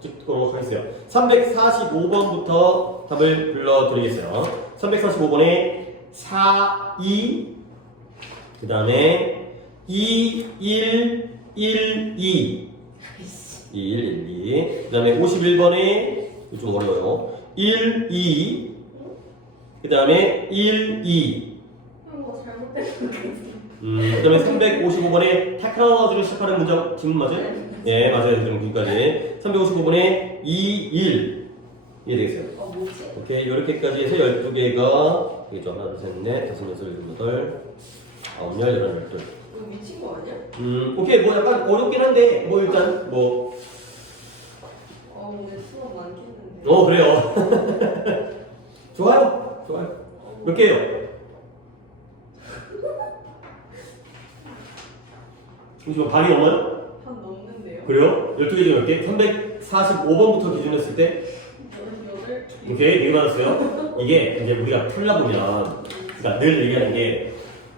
찍도록 하겠어요. 345번부터 답을 불러드리겠어요. 345번에 4, 2, 그 다음에 2, 1, 1, 2, 1, 1, 2, 그 다음에 51번에 좀 어려워요. 1, 2, 그 다음에 1, 2. 이거 잘못된 거 같아요. 그 다음에 355번에 테크놀로지를 시작하는 문장 질문 맞아요? 예, 맞아요. 그럼 여기까지. 355번에 2, 1. 이해되겠어요? 뭐지? 오케이, 이렇게까지 해서 12개가 되겠죠. 하나, 둘, 셋, 넷, 다섯, 여섯, 일곱, 여덟, 아홉, 열, 열한, 열둘. 이거 미친 거 아니야? 오케이, 뭐 약간 어렵긴 한데, 뭐 일단, 뭐. 오늘 수업 많겠는데. 그래요. 좋아요. 좋아요. 몇 개예요? 잠시만, 반이 넘어요? 한 넘는데요? 그래요? 12개 중에 몇 개? 345번부터 기준했을 때? 18개. 오케이, 되게 많았어요. 이게 이제 우리가 풀려보면, 그러니까 늘 얘기하는 게,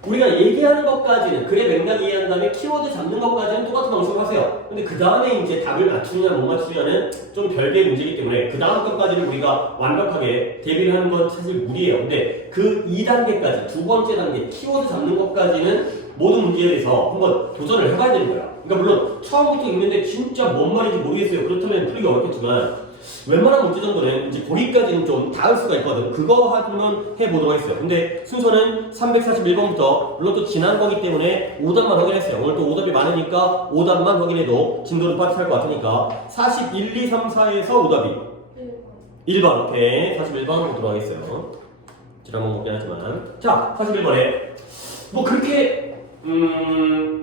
우리가 얘기하는 것까지는, 글의 맥락 이해한 다음에 키워드 잡는 것까지는 똑같은 방식으로 하세요. 근데 그 다음에 이제 답을 맞추느냐 못 맞추느냐는 좀 별개의 문제이기 때문에 그 다음 것까지는 우리가 완벽하게 대비를 하는 건 사실 무리예요. 근데 그 2단계까지, 두 번째 단계, 키워드 잡는 것까지는 모든 문제에 대해서 한번 도전을 해봐야 되는 거야. 그러니까 물론 처음부터 읽는데 진짜 뭔 말인지 모르겠어요. 그렇다면 풀기 어렵겠지만 웬만한 문제 정도는 이제 거기까지는 좀 닿을 수가 있거든. 그거 한번 해보도록 하겠어요. 근데 순서는 341번부터 물론 또 지난 거기 때문에 오답만 확인했어요. 오늘 또 오답이 많으니까 오답만 확인해도 진도는 빠듯할 것 같으니까 41, 2, 3, 4에서 오답이 1번. 오케이. 41번 보도록 하겠어요. 지난번 먹긴 하지만 자, 41번에 뭐 그렇게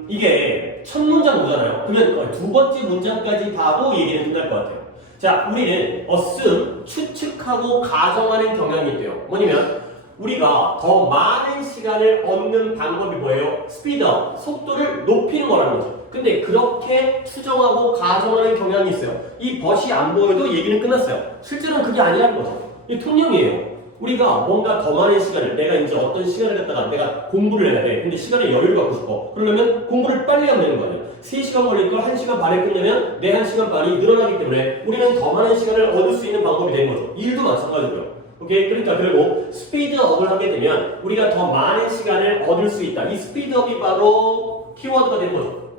이게 첫 문장 오잖아요. 그러면 두 번째 문장까지 봐도 얘기는 끝날 것 같아요. 자, 우리는 assume, 추측하고 가정하는 경향이 있대요. 뭐냐면 우리가 더 많은 시간을 얻는 방법이 뭐예요? 스피드업, 속도를 높이는 거라는 거죠. 근데 그렇게 추정하고 가정하는 경향이 있어요. 이 벗이 안 보여도 얘기는 끝났어요. 실제로는 그게 아니라는 거죠. 이게 통념이에요. 우리가 뭔가 더 많은 시간을, 내가 이제 어떤 시간을 갖다가 내가 공부를 해야 돼. 근데 시간에 여유를 갖고 싶어. 그러려면 공부를 빨리 하면 되는 거 아니야. 3시간 걸릴 걸 1시간 반에 끝내면 내 1시간 반이 늘어나기 때문에 우리는 더 많은 시간을 얻을 수 있는 방법이 되는 거죠. 일도 마찬가지고요. 오케이? 그러니까 결국 스피드업을 하게 되면 우리가 더 많은 시간을 얻을 수 있다. 이 스피드업이 바로 키워드가 되는 거죠.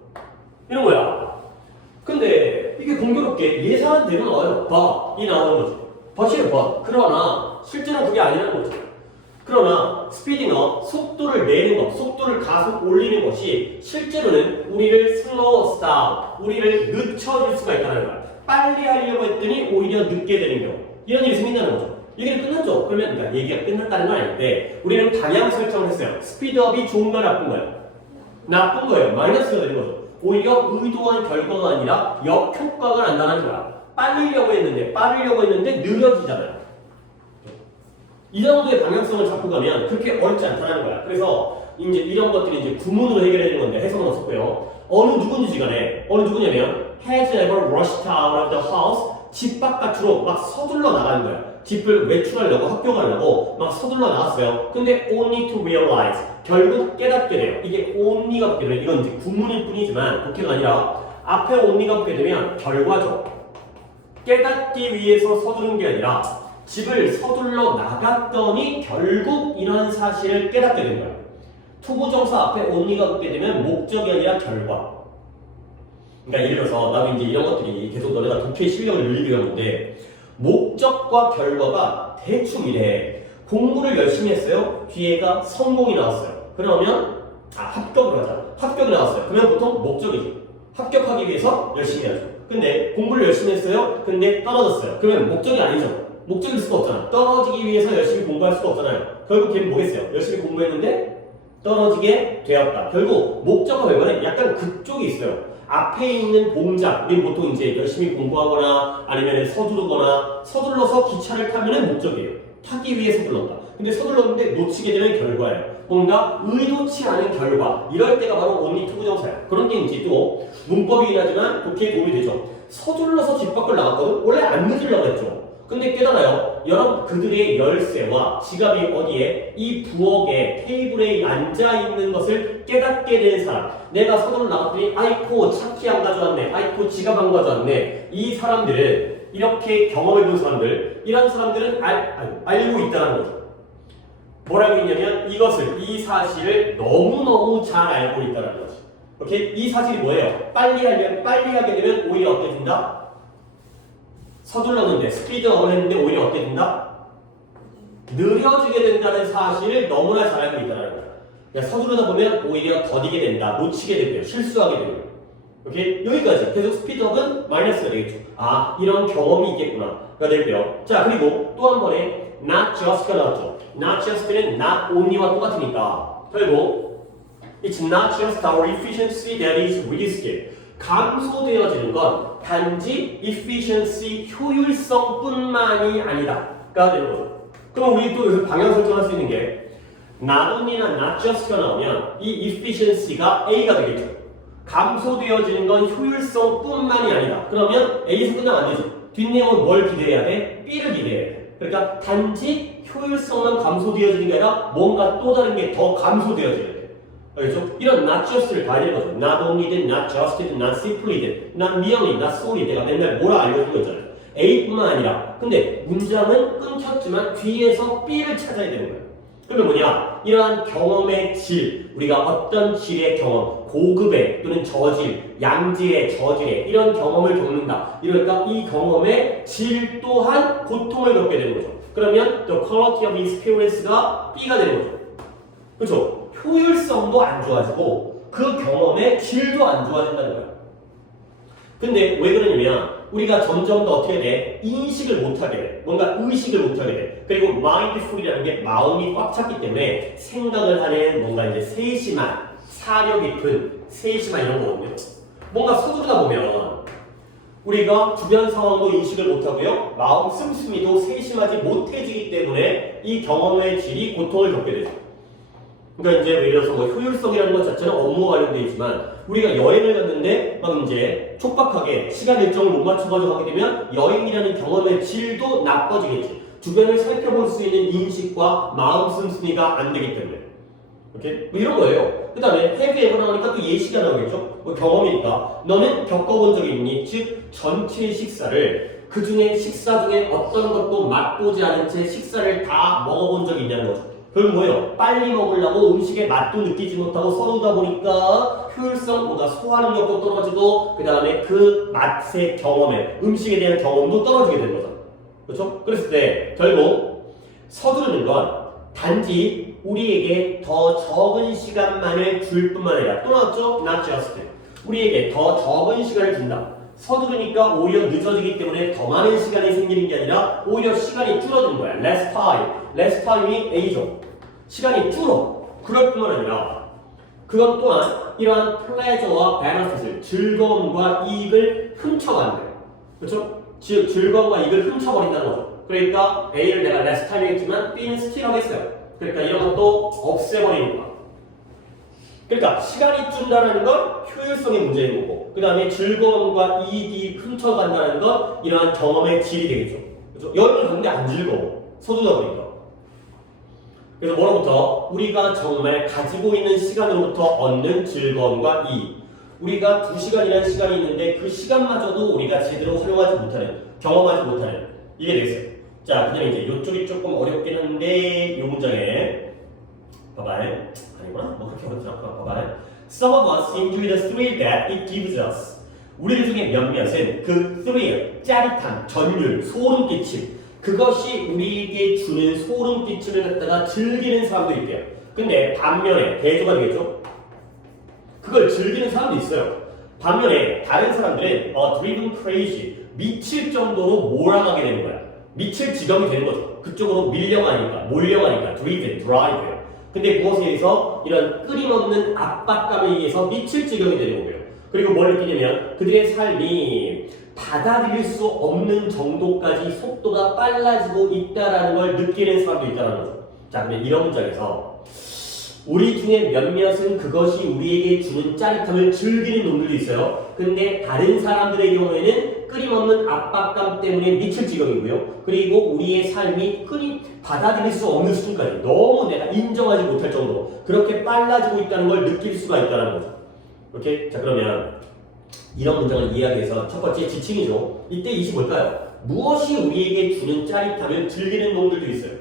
이런 거야. 근데 이게 공교롭게 예상한 대로 나와요. but이 나오는 거죠. but이에요, but. 그러나 실제로는 그게 아니라는 거죠. 그러나 스피딩업, 속도를 내는 것, 속도를 가속 올리는 것이 실제로는 우리를 slow us down, 우리를 늦춰줄 수가 있다는 거야. 빨리 하려고 했더니 오히려 늦게 되는 경우. 이런 일이 생긴다는 거죠. 얘기는 끝났죠? 그러면 그러니까 얘기가 끝났다는 건 아닌데 우리는 방향 설정을 했어요. 스피드업이 좋은 거야, 나쁜 거예요? 나쁜 거예요. 마이너스가 되는 거죠. 오히려 의도한 결과가 아니라 역효과가 난다는 거야. 빠르려고 했는데 느려지잖아요. 이 정도의 방향성을 잡고 가면 그렇게 어렵지 않다는 거야. 그래서 이제 이런 것들이 이제 구문으로 해결해야 되는 건데 해석은 없었고요. 어느 누군지 간에 어느 누구냐면 has ever rushed out of the house, 집 바깥으로 막 서둘러 나가는 거야. 집을 외출하려고 학교 가려고 막 서둘러 나갔어요. 근데 only to realize, 결국 깨닫게 돼요. 이게 only가 붙게 되면 이건 이제 구문일 뿐이지만 독해가 아니라 앞에 only가 붙게 되면 결과죠. 깨닫기 위해서 서두른 게 아니라 집을 서둘러 나갔더니 결국 이런 사실을 깨닫게 된 거야. 투부정사 앞에 only가 붙게 되면 목적이 아니라 결과. 그러니까 예를 들어서 나도 이제 이런 것들이 계속 너네가 독해 실력을 늘리게 하는데 목적과 결과가 대충 이래. 공부를 열심히 했어요. 뒤에가 성공이 나왔어요. 그러면 합격을 하자. 합격이 나왔어요. 그러면 보통 목적이죠. 합격하기 위해서 열심히 하죠. 근데 공부를 열심히 했어요. 근데 떨어졌어요. 그러면 목적이 아니죠. 목적일 수가 없잖아. 떨어지기 위해서 열심히 공부할 수가 없잖아요. 결국 걔는 뭐겠어요? 열심히 공부했는데 떨어지게 되었다. 결국 목적과 결과는 약간 그쪽이 있어요. 앞에 있는 동작, 우리는 보통 이제 열심히 공부하거나 아니면 서둘러서 기차를 타면은 목적이에요. 타기 위해 서둘렀다. 근데 서둘렀는데 놓치게 되면 결과예요. 뭔가 의도치 않은 결과, 이럴 때가 바로 only 투부정사예요. 그런 게 이제 또 문법이긴 하지만 독해에 도움이 되죠. 서둘러서 집 밖을 나갔거든? 원래 안 늦으려고 했죠. 근데 깨달아요. 여러분 그들의 열쇠와 지갑이 어디에? 이 부엌에 테이블에 앉아 있는 것을 깨닫게 된 사람. 내가 서둘러 나갔더니 아이코 차키 안 가져왔네. 아이코 지갑 안 가져왔네. 이 사람들은 이렇게 경험해본 사람들, 이런 사람들은 알고 있다는 거죠. 뭘 알고 있냐면 이것을, 이 사실을 너무너무 잘 알고 있다는 거죠. 오케이? 이 사실이 뭐예요? 빨리 하게 되면 오히려 어떻게 된다? 서둘렀는데 스피드업을 했는데 오히려 어떻게 된다? 느려지게 된다는 사실을 너무나 잘 알고 있다는 거야. 서두르다 보면 오히려 더디게 된다, 놓치게 되고요, 실수하게 되고요. 오케이? 여기까지. 계속 스피드업은 마이너스가 되겠죠. 아, 이런 경험이 있겠구나가 되고요. 자, 그리고 또 한 번에 not just가 나왔죠. not just는 not only와 똑같으니까. 그리고 it's not just our efficiency that is risked. 감소되어지는 건 단지 efficiency, 효율성뿐만이 아니다가 되는 거죠. 그럼 우리 또 여기서 방향 설정할 수 있는 게 not only나 not just가 나오면 이 efficiency가 A가 되겠죠. 감소되어지는 건 효율성뿐만이 아니다. 그러면 A에서 끝나면 안 되지. 뒷내용은 뭘 기대해야 돼? B를 기대해야 돼. 그러니까 단지 효율성만 감소되어지는 게 아니라 뭔가 또 다른 게 더 감소되어져야 돼. 알겠죠? 이런 not just를 봐야 되는 거죠. not only든, not just든, not simply든, not merely, not solely. 내가 맨날 뭐라 알려준 거 있잖아요. A뿐만 아니라. 근데 문장은 끊겼지만 뒤에서 B를 찾아야 되는 거예요. 그러면 뭐냐? 이러한 경험의 질, 우리가 어떤 질의 경험, 고급의 또는 저질, 양질의, 저질의 이런 경험을 겪는다. 이러니까 이 경험의 질 또한 고통을 겪게 되는 거죠. 그러면 the quality of experience가 B가 되는 거죠. 그렇죠? 효율성도 안 좋아지고 그 경험의 질도 안 좋아진다는 거예요. 근데 왜 그러냐면 우리가 점점 더 어떻게 돼? 인식을 못하게 돼. 뭔가 의식을 못하게 돼. 그리고 mindful이라는 게 마음이 꽉 찼기 때문에 생각을 하는 뭔가 이제 세심한, 사려 깊은, 세심한 이런 거거든요. 뭔가 서두르다 보면 우리가 주변 상황도 인식을 못하고요. 마음 씀씀이도 세심하지 못해지기 때문에 이 경험의 질이 고통을 겪게 되죠. 그러니까 이제 예를 들어서 뭐 효율성이라는 것 자체는 업무와 관련되어 있지만 우리가 여행을 갔는데 막 이제 촉박하게 시간 일정을 못 맞춰가지고 하게 되면 여행이라는 경험의 질도 나빠지겠지. 주변을 살펴볼 수 있는 인식과 마음 씀씀이가 안 되기 때문에. 오케이? 뭐 이런 거예요. 그 다음에 have ever 나오니까 또 예시가 나오겠죠? 뭐 경험이니까. 너는 겪어본 적이 있니? 즉 전체 식사를 그 중에 식사 중에 어떤 것도 맛보지 않은 채 식사를 다 먹어본 적이 있냐는 거죠. 그건 뭐예요? 빨리 먹으려고 음식의 맛도 느끼지 못하고 서두르다 보니까 효율성, 뭔가 소화 능력도 떨어지고 그 다음에 그 맛의 경험에, 음식에 대한 경험도 떨어지게 되는 거죠. 그렇죠? 그랬을 때 결국 서두르는 건 단지 우리에게 더 적은 시간만을 줄 뿐만 아니라 또 나왔죠? not just. 우리에게 더 적은 시간을 준다. 서두르니까 오히려 늦어지기 때문에 더 많은 시간이 생기는 게 아니라 오히려 시간이 줄어드는 거야. less time. less time이 A죠. 시간이 줄어. 그럴 뿐만 아니라 그것 또한 이러한 pleasure와 benefit을, 즐거움과 이익을 훔쳐간다. 그렇죠? 즉 즐거움과 이익을 훔쳐버린다는 거죠. 그러니까 A를 내가 less time 했지만 B는 still 하겠어요. 그러니까 이런 것도 없애버리는 거야. 그러니까 시간이 준다는 건 효율성의 문제인 거고 그 다음에 즐거움과 이익이 훔쳐간다는 건 이러한 경험의 질이 되겠죠. 그렇죠? 여행을 가는데 안 즐거워. 서두르다 보니까. 그래서 뭐로부터? 우리가 정말 가지고 있는 시간으로부터 얻는 즐거움과 이익. 우리가 2시간이라는 시간이 있는데 그 시간마저도 우리가 제대로 활용하지 못하는, 경험하지 못하는 이게 되겠어요. 자, 그냥 이제 이쪽이 조금 어렵긴 한데 이 문장에 봐봐요. 아니구나? 뭐 그렇게 어렵지 않구나. 봐봐요. Some of us enjoy the thrill that it gives us. 우리들 중에 몇몇은 그 thrill, 짜릿함, 전율, 소름 끼침 그것이 우리에게 주는 소름 끼침을 갖다가 즐기는 사람도 있대요. 근데 반면에 대조가 되겠죠? 그걸 즐기는 사람도 있어요. 반면에 다른 사람들은 driven crazy, 미칠 정도로 몰아가게 되는 거야. 미칠 지경이 되는 거죠. 그쪽으로 밀려가니까, 몰려가니까 driven, drive. 근데 무엇에 의해서 이런 끊임없는 압박감에 의해서 미칠 지경이 되는 거고요. 그리고 뭘 느끼냐면 그들의 삶이 받아들일 수 없는 정도까지 속도가 빨라지고 있다라는 걸 느끼는 사람도 있다는 거죠. 자, 근데 이런 문장에서 우리 중에 몇몇은 그것이 우리에게 주는 짜릿함을 즐기는 놈들도 있어요. 근데 다른 사람들의 경우에는 끊임없는 압박감 때문에 미칠 지경이고요. 그리고 우리의 삶이 흔히 받아들일 수 없는 수준까지 너무 내가 인정하지 못할 정도로 그렇게 빨라지고 있다는 걸 느낄 수가 있다는 거죠. 오케이? 자, 그러면 이런 문장을 이해하기 위해서 첫 번째 지칭이죠. 이때 이시 뭘까요? 무엇이 우리에게 주는 짜릿함을 즐기는 놈들도 있어요.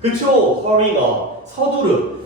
그쵸? hurry가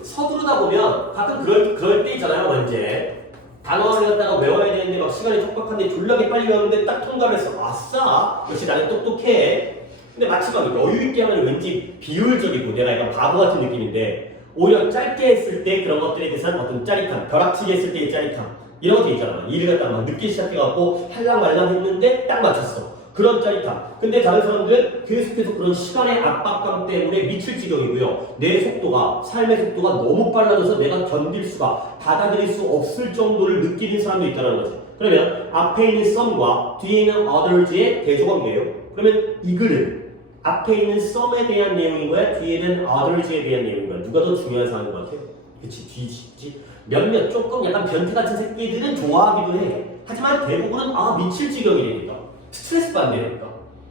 서두르다 보면 가끔 그럴 때 있잖아요. 이제 단어를 갖다가 외워야 되는데 막 시간이 촉박한데 졸라게 빨리 외우는데 딱 통과를 해서 아싸! 역시 나는 똑똑해. 근데 마치 막 여유 있게 하면 왠지 비효율적이고 내가 약간 바보 같은 느낌인데 오히려 짧게 했을 때 그런 것들에 대해서는 어떤 짜릿함, 벼락치기 했을 때의 짜릿함 이런 것도 있잖아. 일을 갖다가 막 늦게 시작해갖고 할랑말랑 했는데 딱 맞췄어. 그런 짜릿함. 근데 다른 사람들은 계속해서 그런 시간의 압박감 때문에 미칠 지경이고요. 내 속도가, 삶의 속도가 너무 빨라져서 내가 견딜 수가, 받아들일 수 없을 정도를 느끼는 사람도 있다는 거죠. 그러면 앞에 있는 some과 뒤에 있는 others의 대조관계예요. 그러면 이 글은 앞에 있는 some에 대한 내용인 거야? 뒤에 있는 others에 대한 내용인 거야? 누가 더 중요한 사람인 것 같아? 그치, 뒤지. 몇몇 조금 약간 변태 같은 새끼들은 좋아하기도 해. 하지만 대부분은 미칠 지경이니까. 스트레스 받는다니까.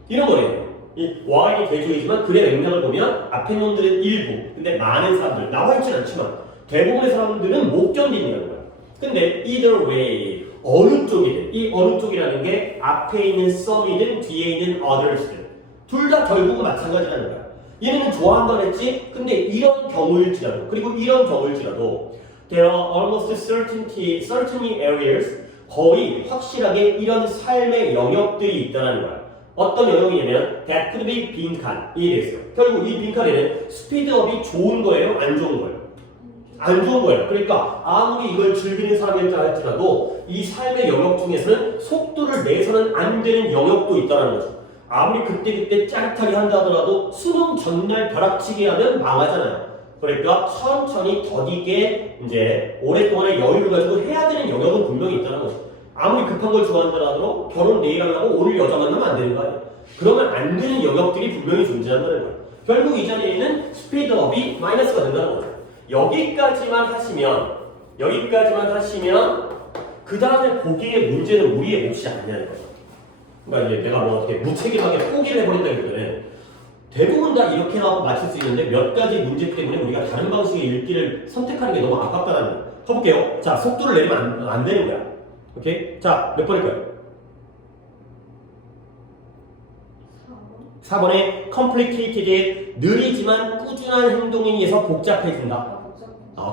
이런 거래요. 이 Y이 대조이지만 글의 맥락을 보면 앞에 놈들은 일부, 근데 많은 사람들, 나와 있진 않지만 대부분의 사람들은 못 견딘다는 거야. 근데 either way, 어느 쪽이든, 이 어느 쪽이라는 게 앞에 있는 some이든 뒤에 있는 others든 둘 다 결국은 마찬가지라는 거야. 얘네는 좋아한다 그랬지? 근데 이런 경우일지라도, 그리고 이런 경우일지라도 there are almost certainly areas 거의 확실하게 이런 삶의 영역들이 있다는 거야. 어떤 영역이냐면 that could be 빈칸이 됐어요. 결국 이 빈칸에는 스피드업이 좋은 거예요? 안 좋은 거예요? 안 좋은 거예요. 그러니까 아무리 이걸 즐기는 사람이었다 할지라도 이 삶의 영역 중에서는 속도를 내서는 안 되는 영역도 있다는 거죠. 아무리 그때 짜릿하게 한다 하더라도 수능 전날 벼락치기 하면 망하잖아요. 그러니까 천천히 더디게 이제 오랫동안의 여유를 가지고 해야 되는 영역은 분명히 있다는 거죠. 아무리 급한 걸 좋아한다 하더라도 결혼 내일 하려고 오늘 여자 만나면 안 되는 거 아니에요. 그러면 안 되는 영역들이 분명히 존재한다는 거예요. 결국 이 자리에는 스피드업이 마이너스가 된다는 거죠. 여기까지만 하시면 그 다음에 보기의 문제는 우리의 몫이 아니냐는 거죠. 그러니까 이제 내가 뭐 어떻게 무책임하게 포기를 해버린다기보다는 대부분 다 이렇게 나와서 맞출 수 있는데 몇 가지 문제 때문에 우리가 다른 방식의 읽기를 선택하는 게 너무 아깝다는 거예요. 해볼게요. 자, 속도를 내리면 안 되는 거야. 오케이? 자, 몇 번일까요? 4번에 complicated, 느리지만 꾸준한 행동에 의해서 복잡해진다.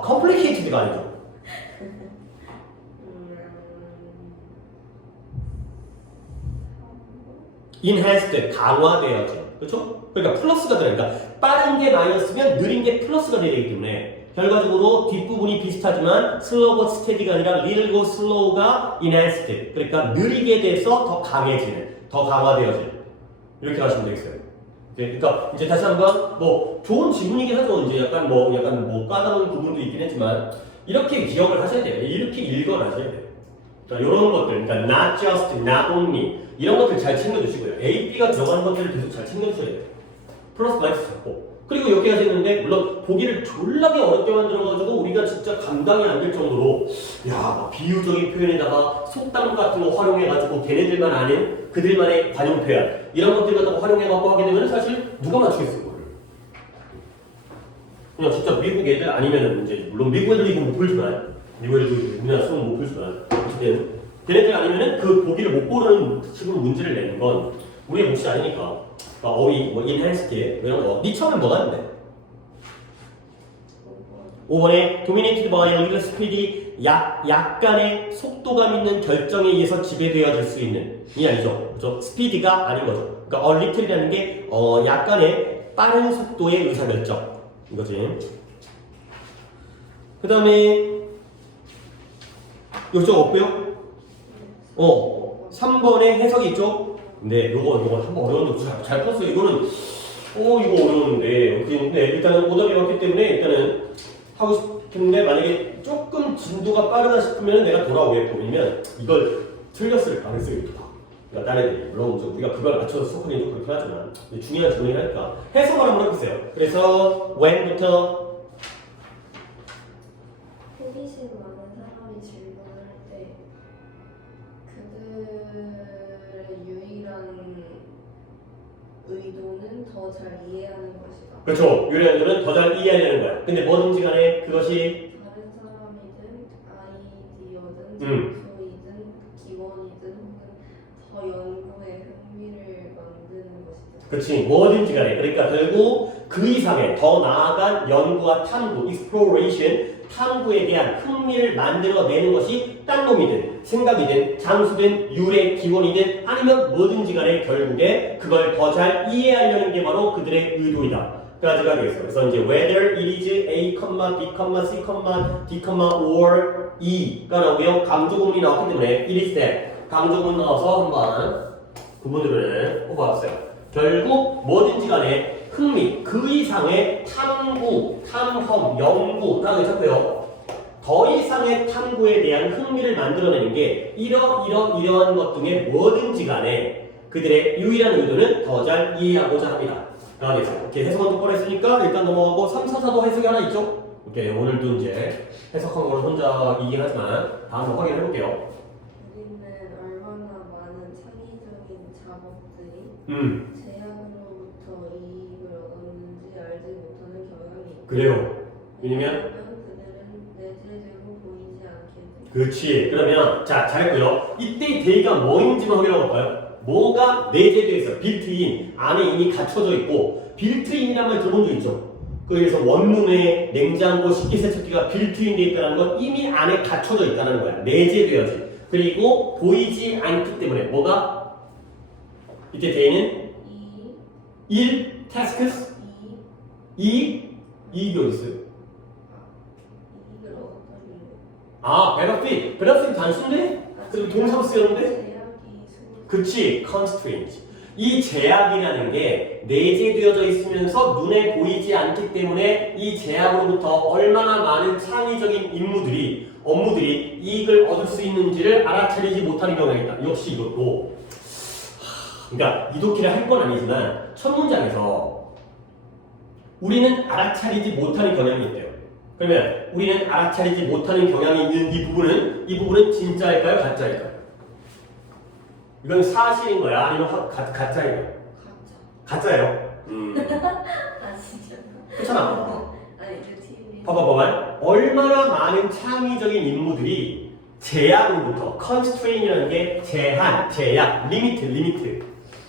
complicated가 아니죠. enhanced, 강화되어져. 그렇죠? 그러니까 플러스가 들어가니까 빠른 게 마이너스면 느린 게 플러스가 되기 때문에 결과적으로 뒷부분이 비슷하지만 slow but steady가 아니라 little go slow가 enhanced. 그러니까 느리게 돼서 더 강해지는, 더 강화되어지는. 이렇게 하시면 되겠어요. 그러니까 이제 다시 한번 뭐 좋은 지문이긴 하죠. 이제 약간 뭐 까다로운 부분도 있긴 했지만 이렇게 기억을 하셔야 돼요. 이렇게 읽어놔셔야 돼요. 그러니까 이런 것들, 그러니까 not just, not only 이런 것들 잘 챙겨주시고요. A, B가 들어가는 것들을 계속 잘 챙겨주셔야 돼요. 플러스 마이너스 잡고. 그리고 여기까지 했는데 물론 보기를 졸라게 어렵게 만들어가지고 우리가 진짜 감당이 안 될 정도로 막 비유적인 표현에다가 속담 같은 거 활용해가지고 걔네들만 아는 그들만의 관용 표현 이런 것들 갖다가 활용해갖고 하게 되면 사실 누가 맞추겠어요? 그냥 진짜 미국 애들 아니면은 이제 물론 미국 애들도 이거 못 풀지만 미국 애들도 우리나라 수능 못 풀지만 어쨌든 걔네들 아니면은 그 보기를 못 고르는 식으로 문제를 내는 건 우리의 몫이 아니니까. 어휘, 뭐 enhanced 이런 거. 니 처음엔 뭐가 있는데? 5번에 dominated by a little speedy, 약간의 속도감 있는 결정에 의해서 지배되어질 수 있는 이 아니죠. 그렇죠? speed가 아닌 거죠. 그러니까 a little이라는 게 약간의 빠른 속도의 의사결정 이거지. 그 다음에 요쪽 없고요. 3번에 해석이 있죠. 네, 요거 한번 어려운데 잘 풀었어요. 이거는 이거 어려운데 근데 일단은 오답이 왔기 때문에 일단은 하고 싶은데 만약에 조금 진도가 빠르다 싶으면 내가 돌아오겠고 왜냐면 이걸 틀렸을 가능성이 높다. 그러니까 다른 애들이 물론 우리가 그걸 맞춰서 스코링도 그렇게 하지만 중요한 질문이 하니까 해석을 한번 해보세요. 그래서 when부터 호기심 많은 사람이 질문할 때 그들의 의도는 더 잘 이해하는 것이다. 그렇죠. 유리한 의도는 더 잘 이해하려는 거야. 근데 뭐든지 간에 그것이 다른 사람이든 아이디어든 음. 장소이든 기원이든 혹은 더 연구에 흥미를 만드는 것이다. 그렇지. 뭐든지 간에. 그러니까 결국 그 이상의 더 나아간 연구와 탐구, exploration, 탐구에 대한 흥미를 만들어내는 것이 딴 놈이든 생각이든 장수든 유래 기원이든 아니면 뭐든지 간에 결국에 그걸 더 잘 이해하려는 게 바로 그들의 의도이다. 까지가 되겠어요. 그래서 이제 whether it is A, B, C, D, or E가 나오고요. 강조구문이 나왔기 때문에 it is that 강조구문 넣어서 한번 구문들을 뽑아봤어요. 결국 뭐든지 간에 흥미, 그 이상의 탐구, 탐험, 연구라고 했었고요. 더 이상의 탐구에 대한 흥미를 만들어내는 게 이러한 것 중에 뭐든지 간에 그들의 유일한 의도는 더 잘 이해하고자 합니다. 이렇게 해석은 똑바로 했으니까 일단 넘어가고 3, 4, 4도 해석이 하나 있죠? 이렇게 오늘도 이제 해석한 거는 혼자 이긴 하지만 다음 확인해 볼게요. 우리는 얼마나 많은 창의적인 작업들이 제약으로부터 이익을 얻었는지 알지 못하는 경향이 있다. 그래요. 왜냐면 그들은 내재되고 보이지 않게 돼. 그렇지. 그러면 자 잘했고요. 이때 대의가 뭐인지만 확인해 볼까요? 뭐가 내재되어 있어. 빌트인 안에 이미 갖춰져 있고 빌트인이라는 말 들어본 적 있죠? 그래서 원룸에 냉장고, 식기세척기가 빌트인 돼 있다는 건 이미 안에 갖춰져 있다는 거야. 내재되어지. 그리고 보이지 않기 때문에 뭐가 이때 대의는 1 tasks 2이 어디 있어요? 이익을 얻었다길래. 베너핏 단순데? 그리고 동사로 쓰였는데? 제약이 승리. 그치, constraint. 이 제약이라는 게 내재되어져 있으면서 눈에 보이지 않기 때문에 이 제약으로부터 얼마나 많은 창의적인 업무들이 이익을 얻을 수 있는지를 알아차리지 못하는 경우가 있다. 역시 이것도 그러니까 이독기를 할 건 아니지만 첫 문장에서 우리는 알아차리지 못하는 경향이 있대요. 그러면 우리는 알아차리지 못하는 경향이 있는 이 부분은 진짜일까요? 가짜일까요? 이건 사실인 거야? 아니면 가짜인 거야? 가짜예요. 아 진짜. 그렇잖아. 아니 그 TV. 봐봐. 얼마나 많은 창의적인 인물들이 제약으로부터 constraint이라는 게 제한, 제약, 리미트.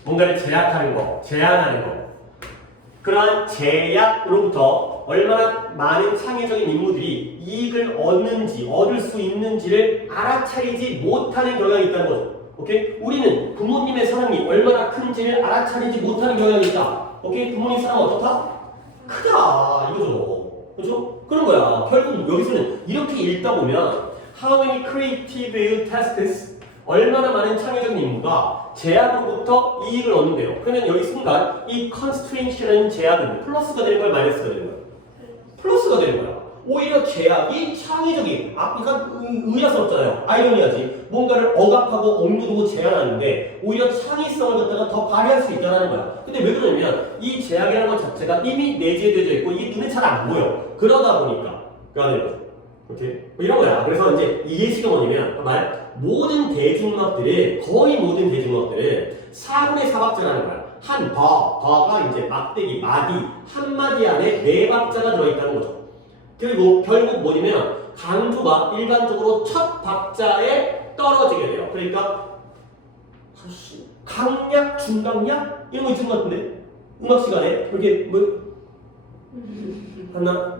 뭔가를 제약하는 거, 제한하는 거. 그러한 제약으로부터 얼마나 많은 창의적인 인물들이 이익을 얻을 수 있는지를 알아차리지 못하는 경향이 있다는 거죠. 오케이? 우리는 부모님의 사랑이 얼마나 큰지를 알아차리지 못하는 경향이 있다. 오케이? 부모님 사랑은 어떻다? 크다. 이거죠. 그렇죠? 그런 거야. 결국 여기서는 이렇게 읽다 보면 How many creative tasks 얼마나 많은 창의적인 인물과 제약으로부터 이익을 얻는데요. 그러면 여기 순간 이 constraint이라는 제약은 플러스가 되는 거야, 마이너스가 되는 거야? 플러스가 되는 거야. 오히려 제약이 창의적인, 약간 의아스럽잖아요. 아이러니하지. 뭔가를 억압하고 억누르고 제한하는데 오히려 창의성을 갖다가 더 발휘할 수 있다는 거야. 근데 왜 그러냐면 이 제약이라는 것 자체가 이미 내재되어 있고 이게 눈에 잘 안 보여. 그러다 보니까 그러는 거죠. 오케이? 뭐 이런 거야. 그래서 이제 이 예시가 뭐냐면 모든 대중음악들은 거의 모든 대중음악들은 4분의 4박자라는 거야. 더가 이제 막대기, 마디, 한 마디 안에 4박자가 들어있다는 거죠. 그리고 결국 뭐냐면 강조가 일반적으로 첫 박자에 떨어지게 돼요. 그러니까 강약, 중강약 이런 거 있는 것 같은데 음악 시간에 이렇게 뭐 하나,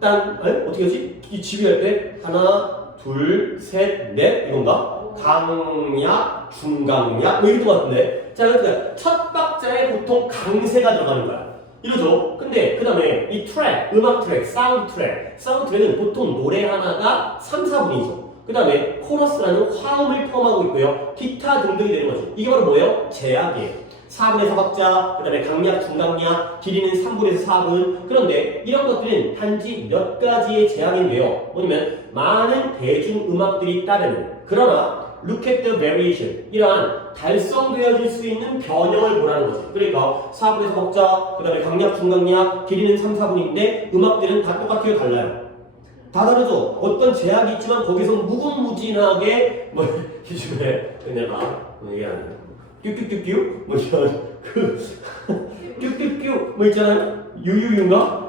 어떻게 하지? 이 지휘할 때 하나, 둘, 셋, 넷 이건가? 강약, 중강약 뭐 이런 것 같은데 자, 그러니까 첫 박자에 보통 강세가 들어가는 거야. 이러죠. 근데 그 다음에 이 트랙, 음악 트랙, 사운드 트랙은 보통 노래 하나가 3, 4분이죠. 그 다음에 코러스라는 화음을 포함하고 있고요. 기타 등등이 되는 거죠. 이게 바로 뭐예요? 제약이에요. 4분의 4박자, 그 다음에 강약, 중강약, 길이는 3분에서 4분. 그런데 이런 것들은 단지 몇 가지의 제약인데요. 뭐냐면 많은 대중음악들이 따르는 그러나 look at the variation 이러한 달성되어질 수 있는 변형을 보라는 거지. 그러니까 4분에서 박자, 그 다음에 강약, 중강약, 길이는 3, 4분인데 음악들은 다 똑같아요? 달라요? 다 다르죠? 어떤 제약이 있지만 거기서 무궁무진하게 뭐 기준에 내가 얘기하는 뀨뀨뀨뀨 뭐 이런 뀨뀨뀨 뭐 있잖아요. 유유유인가?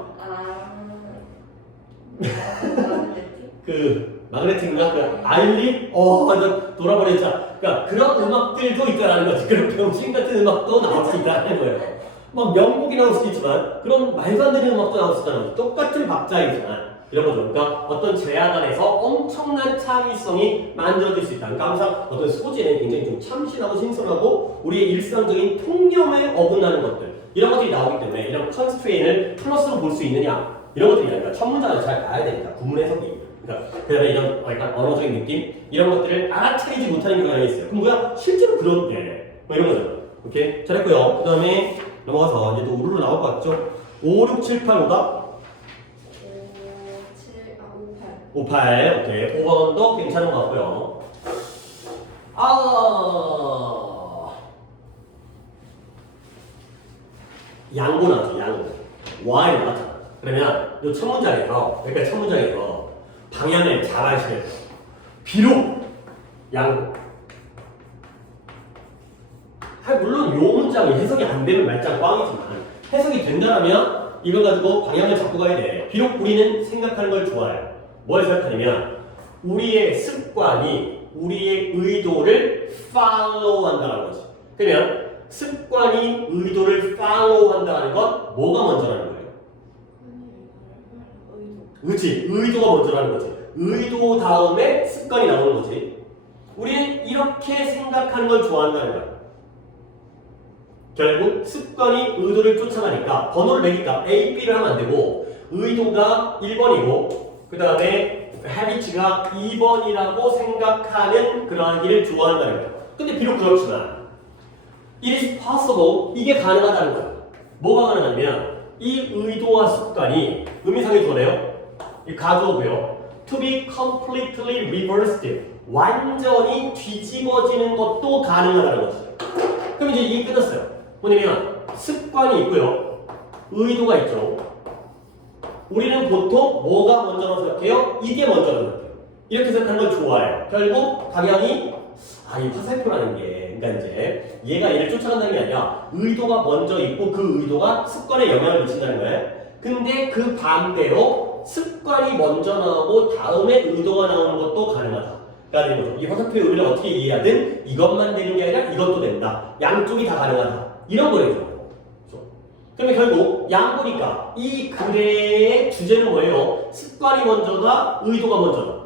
그 마그네틱인가? 그 아일리? 완전 돌아버렸자. 그러니까 그런 음악들도 있다라는 거지. 그런 병신 같은 음악도 나올 수 있다는 거예요. 막 명곡이 나올 수도 있지만 그런 말도 안 되는 음악도 나올 수 있다는 거지. 똑같은 박자이지만 이런 거죠. 그러니까 어떤 제약 안에서 엄청난 창의성이 만들어질 수 있다. 그러니까 항상 어떤 소재는 굉장히 좀 참신하고 신선하고 우리의 일상적인 통념에 어긋나는 것들 이런 것들이 나오기 때문에 이런 컨스트레인을 플러스로 볼 수 있느냐 이런 것들이 아니라 첫 문장을 잘 봐야 되니까 구문 해석이. 그러니까 그다음에 이런 약간 언어적인 느낌 이런 것들을 알아차리지 못하는 경향이 있어요. 그럼 뭐야? 실제로 그런데 뭐 이런 거죠. 오케이 잘했고요. 그다음에 넘어가서 이제 또 우르르 나올 것 같죠? 5, 6, 7, 8 오다? 58. 오케이. 5번도 괜찮은 것 같고요. 양보 나왔죠, 양보. Why 나왔잖아. 그러면 이 첫 문장에서, 그러니까 첫 문장에서 방향을 잘 아셔야 돼요. 비록 양보. 물론 이 문장이 해석이 안 되면 말짱 꽝이지만 해석이 된다면 이걸 가지고 방향을 잡고 가야 돼. 비록 우리는 생각하는 걸 좋아해요. 뭘 생각하냐면 우리의 습관이 우리의 의도를 follow 한다는 거지. 그러면 습관이 의도를 follow 한다는 건 뭐가 먼저라는 거예요? 그렇지. 의도가 먼저라는 거지. 의도 다음에 습관이 나오는 거지. 우리는 이렇게 생각하는 걸 좋아한다는 거야. 결국 습관이 의도를 쫓아가니까 번호를 매기니까 A, B를 하면 안 되고 의도가 1번이고 그 다음에 habit가 2번이라고 생각하는 그러한 일을 좋아한다는 거예요. 근데 비록 그렇지만 it is possible 이게 가능하다는 거예요. 뭐가 가능하냐면 이 의도와 습관이 의미상의 도네요. 이 가주어고요. to be completely reversed 완전히 뒤집어지는 것도 가능하다는 거죠. 그럼 이제 이게 끝났어요. 뭐냐면 습관이 있고요. 의도가 있죠. 우리는 보통 뭐가 먼저라고 생각해요? 이게 먼저라고 생각해요. 이렇게 생각하는 걸 좋아해요. 결국 방향이 이 화살표라는 게 그러니까 이제 얘가 얘를 쫓아간다는 게 아니라 의도가 먼저 있고 그 의도가 습관에 영향을 미친다는 거예요. 근데 그 반대로 습관이 먼저 나오고 다음에 의도가 나오는 것도 가능하다. 가 되는 거죠. 이 화살표의 의미를 어떻게 이해하든 이것만 되는 게 아니라 이것도 된다. 양쪽이 다 가능하다. 이런 거예요. 그렇죠? 그러면 결국 양보니까 이 글의 주제는 뭐예요? 습관이 먼저다, 의도가 먼저다.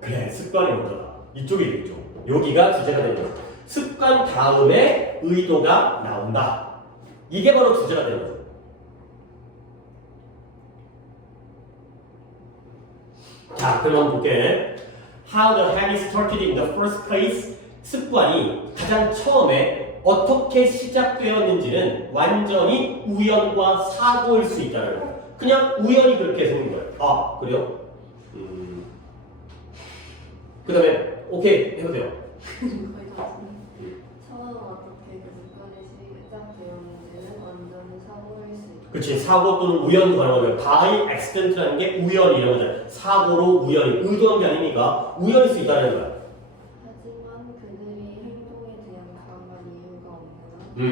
그래, 습관이 먼저다. 이쪽이 되겠죠. 여기가 주제가 되는 거죠. 습관 다음에 의도가 나온다. 이게 바로 주제가 되는 거죠. 자, 그럼 한번 볼게. How the habit started in the first place. 습관이 가장 처음에 어떻게 시작되었는지는 완전히 우연과 사고일 수 있다는 거예요. 그냥 우연히 그렇게 생긴 거예요. 그래요? 그 다음에 오케이 해도 돼요. 거의 다 처음 어떻게 그 습관이 시작되었는지는 완전히 사고일 수 있다. 그렇지. 사고 또는 우연도 가능하고요. by accident라는 게 우연이 이런 거잖아요. 사고로 우연히 의도한 게 아니니까 우연일 수 있다는 거야. 하지만 그들이 행동에 대한 강한 이유가 없는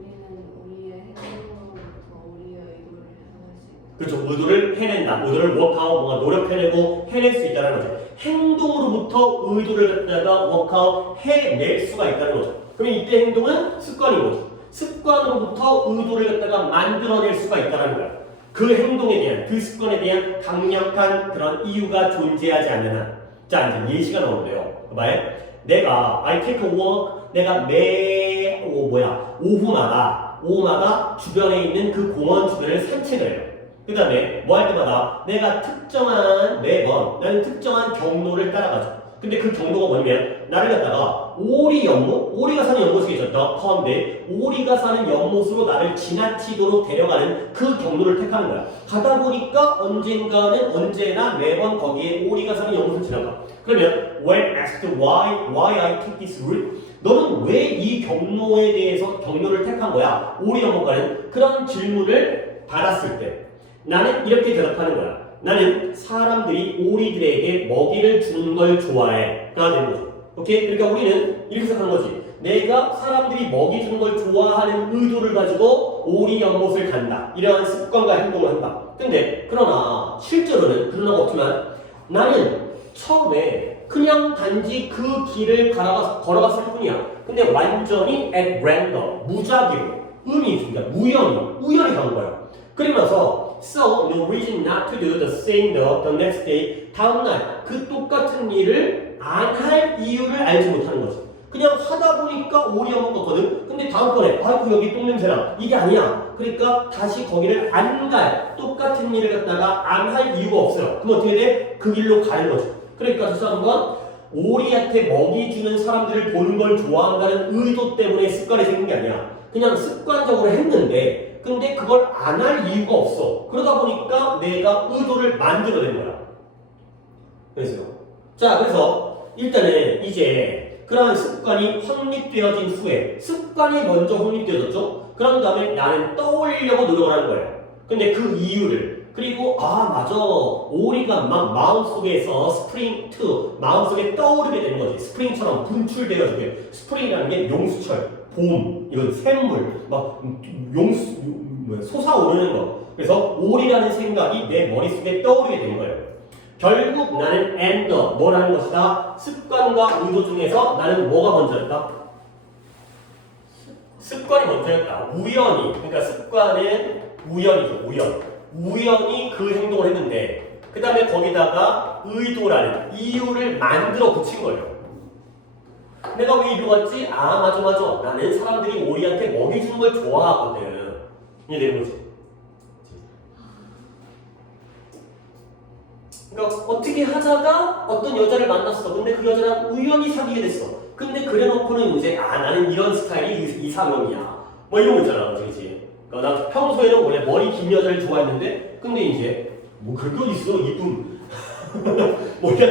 우리는 우리의 행동으로부터 우리의 의도를 해낼 수 있다. 그렇죠. 의도를 해낸다. 의도를 워크아웃 뭔가 노력해내고 해낼 수 있다는 거죠. 행동으로부터 의도를 갖다가 워크아웃 해낼 수가 있다는 거죠. 그러면 이때 행동은 습관인 거죠. 습관으로부터 의도를 갖다가 만들어낼 수가 있다는 거야. 그 행동에 대한, 그 습관에 대한 강력한 그런 이유가 존재하지 않는 한. 자, 이제 예시가 나오는데요. 봐봐요. 내가 I take a walk. 내가 오후마다 주변에 있는 그 공원 주변을 산책을 해요. 그 다음에 뭐 할 때마다 내가 매번 나는 특정한 경로를 따라가죠. 근데 그 경로가 뭐냐면 나를 갖다가 오리가 사는 연못이 있었다. 가운데 오리가 사는 연못으로 나를 지나치도록 데려가는 그 경로를 택하는 거야. 가다 보니까 언제나 매번 거기에 오리가 사는 연못을 지나가. 그러면 when asked why I took this route, 너는 왜 이 경로를 택한 거야? 오리 연못 가는 그런 질문을 받았을 때 나는 이렇게 대답하는 거야. 나는 사람들이 오리들에게 먹이를 주는 걸 좋아해. 가 되는 거죠. 오케이? 그러니까 우리는 이렇게 생각하는 거지. 내가 사람들이 먹이 주는 걸 좋아하는 의도를 가지고 오리 연못을 간다. 이러한 습관과 행동을 한다. 근데 그러나 실제로는 그런 거 없지만 나는 처음에 그냥 단지 그 길을 걸어갔을 뿐이야. 근데 완전히 at random, 무작위로, 그러니까 우연히 가는 거야. 그러면서 so no reason not to do the same the next day. 다음날 그 똑같은 일을 안 할 이유를 알지 못하는 거지. 그냥 하다 보니까 오리 한번 걷거든. 근데 다음번에 아이고 여기 똥냄새나 이게 아니야. 그러니까 다시 거기를 안 갈 똑같은 일을 갖다가 안 할 이유가 없어요. 그럼 어떻게 돼? 그 길로 가는 거죠. 그러니까 저 사람은 오리한테 먹이 주는 사람들을 보는 걸 좋아한다는 의도 때문에 습관이 생긴 게 아니야. 그냥 습관적으로 했는데 근데 그걸 안 할 이유가 없어. 그러다 보니까 내가 의도를 만들어낸 거야. 그래서 일단은 이제 그러한 습관이 확립되어진 후에 습관이 먼저 확립되어졌죠. 그런 다음에 나는 떠올리려고 노력을 하는 거예요. 근데 그 이유를 그리고 맞아 오리가 막 마음속에서 마음속에 떠오르게 되는 거지. 스프링처럼 분출되어지고 스프링이라는 게 용수철, 봄, 이건 샘물 막 솟아오르는 거. 그래서 오리라는 생각이 내 머릿속에 떠오르게 되는 거예요. 결국 나는 뭘 하는 것이다? 습관과 의도 중에서 나는 뭐가 먼저였다? 습관이 먼저였다. 우연히. 그러니까 습관은 우연이죠. 우연히 그 행동을 했는데 그 다음에 거기다가 의도라는 이유를 만들어 붙인 거예요. 내가 왜 이리로 갔지? 맞아. 나는 사람들이 오리한테 먹이 주는 걸 좋아하거든. 이게 되는 거지. 그러니까 어떻게 하다가 어떤 여자를 만났어. 근데 그 여자랑 우연히 사귀게 됐어. 근데 그래놓고는 이제 나는 이런 스타일이 이상형이야. 뭐 이런 거 있잖아. 그치? 그러니까 나 평소에는 원래 머리 긴 여자를 좋아했는데 근데 이제 뭐 그거 있어. 이쁨. 머리가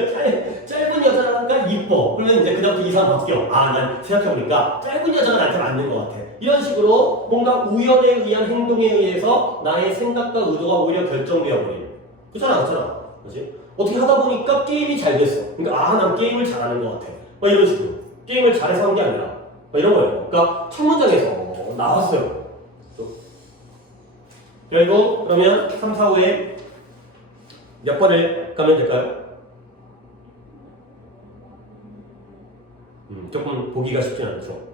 짧은 여자가 이뻐. 그러면 이제 그다음부터 이상 바뀌어. 난 생각해보니까 짧은 여자가 나한테 맞는 것 같아. 이런 식으로 뭔가 우연에 의한 행동에 의해서 나의 생각과 의도가 오히려 결정되어 버리는. 그렇잖아. 그렇지? 어떻게 하다 보니까 게임이 잘 됐어. 그러니까 난 게임을 잘하는 것 같아. 막 이런 식으로. 게임을 잘해서 한 게 아니라 막 이런 거예요. 그러니까 첫 문장에서 나왔어요. 그리고 그러면 3, 4, 5에 몇 번을 가면 될까요? 조금 보기가 쉽진 않죠.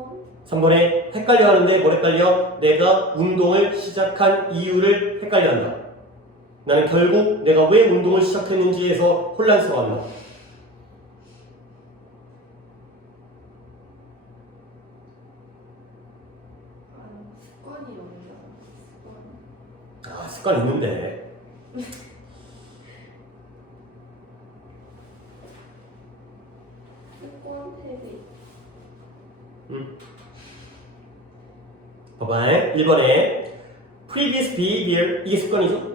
번? 3번에 헷갈려 하는데 뭘 헷갈려? 내가 운동을 시작한 이유를 헷갈려 한다. 나는 결국 내가 왜 운동을 시작했는지에서 혼란스러워한다. 습관이 없냐? 습관 있는데. 습관 헤비. 봐봐. 1번에 previous behavior 이게 습관이죠?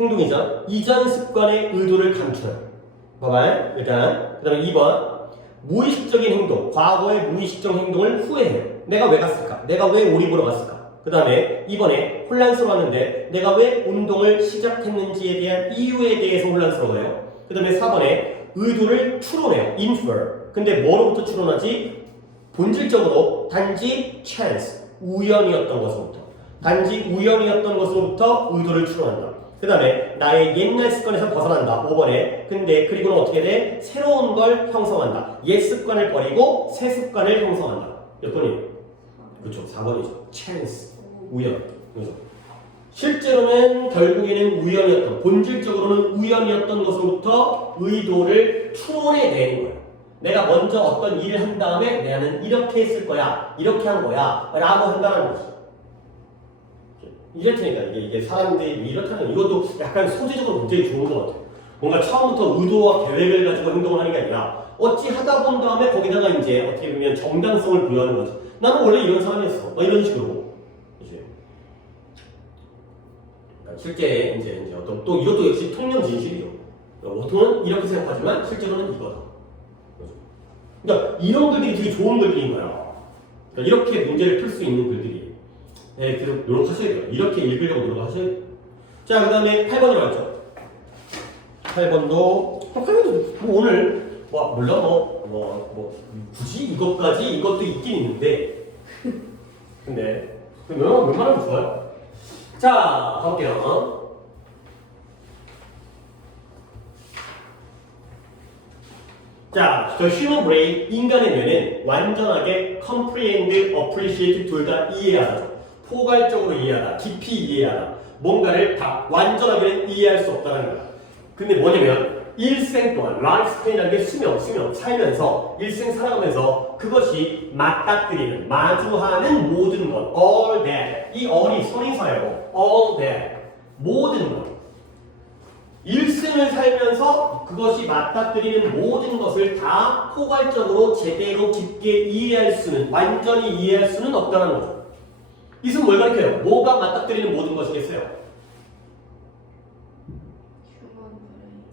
행동이죠. 이전 습관의 의도를 감춰요. 봐봐. 일단 그 다음에 2번 무의식적인 행동, 과거의 무의식적 행동을 후회해요. 내가 왜 갔을까? 내가 왜 오리 보러 갔을까? 그 다음에 2번에 혼란스러웠는데 내가 왜 운동을 시작했는지에 대한 이유에 대해서 혼란스러워요. 그 다음에 4번에 의도를 추론해요. infer. 근데 뭐로부터 추론하지? 본질적으로 단지 chance, 우연이었던 것으로부터. 단지 우연이었던 것으로부터 의도를 추론한다. 그 다음에 나의 옛날 습관에서 벗어난다. 5번에. 근데 그리고는 어떻게 돼? 새로운 걸 형성한다. 옛 습관을 버리고 새 습관을 형성한다. 몇 번이에요? 그렇죠. 4번이죠. chance, 우연. 그렇죠. 실제로는 결국에는 우연이었던, 본질적으로는 우연이었던 것으로부터 의도를 추론해내는 거예요. 내가 먼저 어떤 일을 한 다음에 나는 이렇게 했을 거야, 이렇게 한 거야 라고 한다는 거지. 이렇다니까 이게 사람들이 이렇다는 이것도 약간 소재적으로 굉장히 좋은 것 같아요. 뭔가 처음부터 의도와 계획을 가지고 행동을 하는 게 아니라 어찌 하다 본 다음에 거기다가 이제 어떻게 보면 정당성을 부여하는 거지. 나는 원래 이런 사람이었어. 이런 식으로 이제 그러니까 실제 이제 어떤 또 이것도 역시 통념 진실이죠. 보통은 이렇게 생각하지만 실제로는 이거다. 그러니까 이런 글들이 되게 좋은 글들인 거야. 그러니까 이렇게 문제를 풀 수 있는 글들이. 네, 계속 노력하셔야 돼요. 이렇게 읽으려고 노력하셔야 돼요. 자, 그 다음에 8번이라고 했죠. 8번도 뭐 오늘 물론 굳이 이것도 있긴 있는데 근데 웬만하면 좋아요. 자, 가볼게요. 자, the human brain, 인간의 뇌는 완전하게 comprehend, appreciate 둘 다 이해하다. 포괄적으로 이해하다. 깊이 이해하다. 뭔가를 다 완전하게는 이해할 수 없다는 거야. 근데 뭐냐면 일생 동안 라이프스팬이라는 게 수명 살면서 일생 살아가면서 그것이 맞닥뜨리는 마주하는 모든 것 all that 이 all이 선행사예요. all that 모든 것 일생을 살면서 그것이 맞닥뜨리는 모든 것을 다 포괄적으로 제대로 깊게 이해할 수는 완전히 이해할 수는 없다는 거죠. 이것은 뭘 가리켜요? 뭐가 맞닥뜨리는 모든 것이겠어요?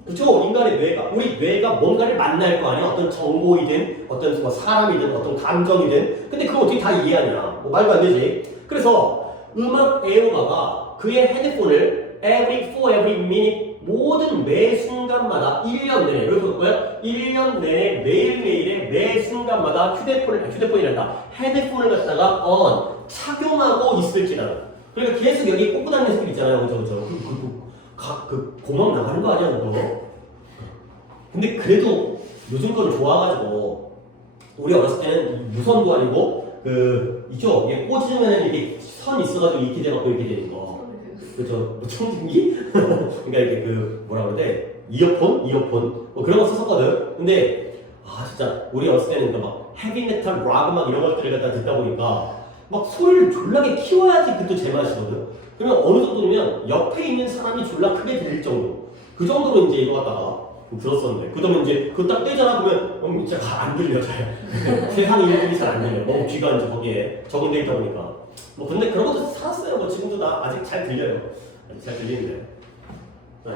그렇죠. 인간의 뇌가 우리 뇌가 뭔가를 만날 거 아니야. 어떤 정보이든 어떤 뭐 사람이든 어떤 감정이든 근데 그걸 어떻게 다 이해하냐. 말도 안 되지. 그래서 음악 애호가가 그의 헤드폰을 every minute 모든 매 순간마다 1년 내내 여기 볼까요? 1년 내내 매일매일의 매 순간마다 휴대폰이란다. 헤드폰을 갖다가 착용하고 있을지라는. 그러니까 계속 여기 꽂고 다니는 소리 있잖아요. 그죠? 그 고막 나가는 거 아니야, 그거? 근데 그래도 요즘 거는 좋아가지고 우리 어렸을 때는 무선도 아니고 있죠? 이게 꽂으면 이렇게 선 있어가지고 이렇게 돼갖고 이렇게 되는 거. 그죠? 뭐 청진기? 그러니까 이렇게 뭐라 그러대? 이어폰 뭐 그런 거 썼었거든. 근데 진짜 우리 어렸을 때는 막 헤비메탈 락 막 이런 것들을 갖다 듣다 보니까 막 소리를 졸라게 키워야지 그것도 제맛이거든. 그러면 어느 정도냐면 옆에 있는 사람이 졸라 크게 들릴 정도. 그 정도로 이제 이거 갖다가 들었었는데. 그 다음에 이제 그거 딱 떼잖아 보면 진짜 안 들려 잘. 세상 일들이 잘 안 들려. 너무 귀가 이제 거기에 적응돼 있다 보니까. 근데 그런 것도 살았어요. 지금도 나 아직 잘 들려요. 아직 잘 들리는데. 네,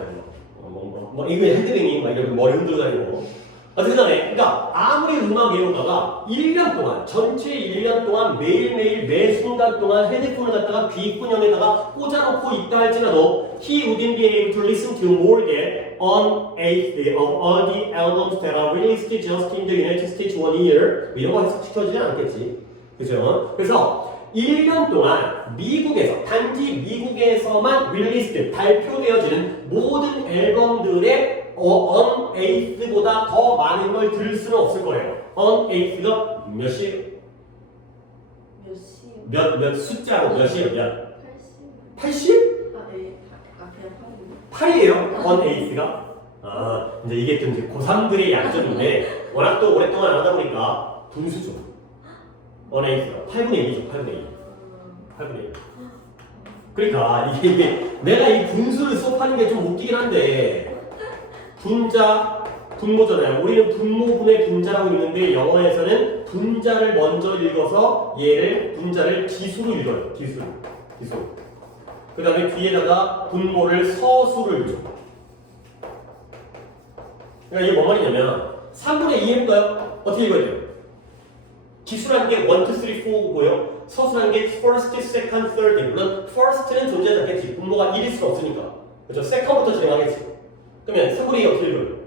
이거 핸드뱅잉 막 이렇게 머리 흔들어 다니고. 어쨌든간에 그러니까 아무리 음악 애호가가 1년 동안 전체 1년 동안 매일매일 매 순간 동안 헤드폰을 갖다가 귀끈형에다가 꽂아놓고 있다 할지라도 he wouldn't be able to listen to more than on 8th of all the albums that are released just in the United States one year 이런 거 해석시켜지지 않겠지. 그죠? 그래서 1년 동안 미국에서 단지 미국에서만 릴리스트 발표되어지는 모든 앨범들의 on 8th보다 더 많은 걸 들을 수는 없을 거예요. on 8th가 몇 시? 몇 숫자로 몇 시예요? 몇? 80? 네. 그냥 8이요. 8이에요? on 8th가? 이제 이게 좀 이제 고3들의 약점인데 워낙 또 오랫동안 안 하다 보니까 분수죠. on 8th가 8분의 1이죠. 8분의 1. 8분의 1. 그러니까 이게 내가 이 분수를 수업하는 게 좀 웃기긴 한데 분자, 분모잖아요. 우리는 분모분의 분자라고 읽는데 영어에서는 분자를 먼저 읽어서 분자를 기수로 읽어요. 기수. 그 다음에 뒤에다가 분모를 서수를 줘. 그러니까 이게 뭔 말이냐면 3분의 2 해볼까요? 어떻게 읽어야 돼요? 기수라는 게 1, 2, 3, 4고요. 서수라는 게 first, second, third. 물론 first는 존재하지 않겠지. 분모가 1일 수가 없으니까. 그렇죠? second부터 진행하겠지. 그러면 3분의 2 어떻게 읽어요?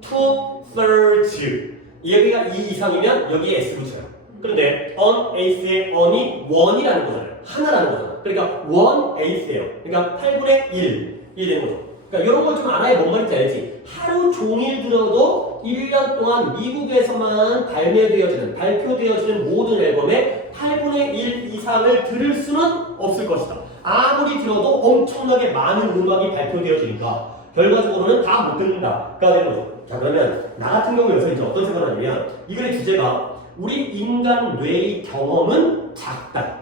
2/3 여기가 2 이상이면 여기에 S 붙여요. 그런데 on 8th의 on이 1이라는 거잖아요. 하나라는 거잖아요. 그러니까 1/8예요. 그러니까 8분의 1이 되는 거죠. 그러니까 이런 걸 좀 알아야 뭔 말인지 알지. 하루 종일 들어도 1년 동안 미국에서만 발표되어지는 모든 앨범의 8분의 1 이상을 들을 수는 없을 것이다. 아무리 들어도 엄청나게 많은 음악이 발표되어지니까 결과적으로는 다 못 듣는다가 되는 거죠. 자, 그러면 나 같은 경우에서 이제 어떤 생각을 하냐면 이 글의 주제가 우리 인간 뇌의 경험은 작다.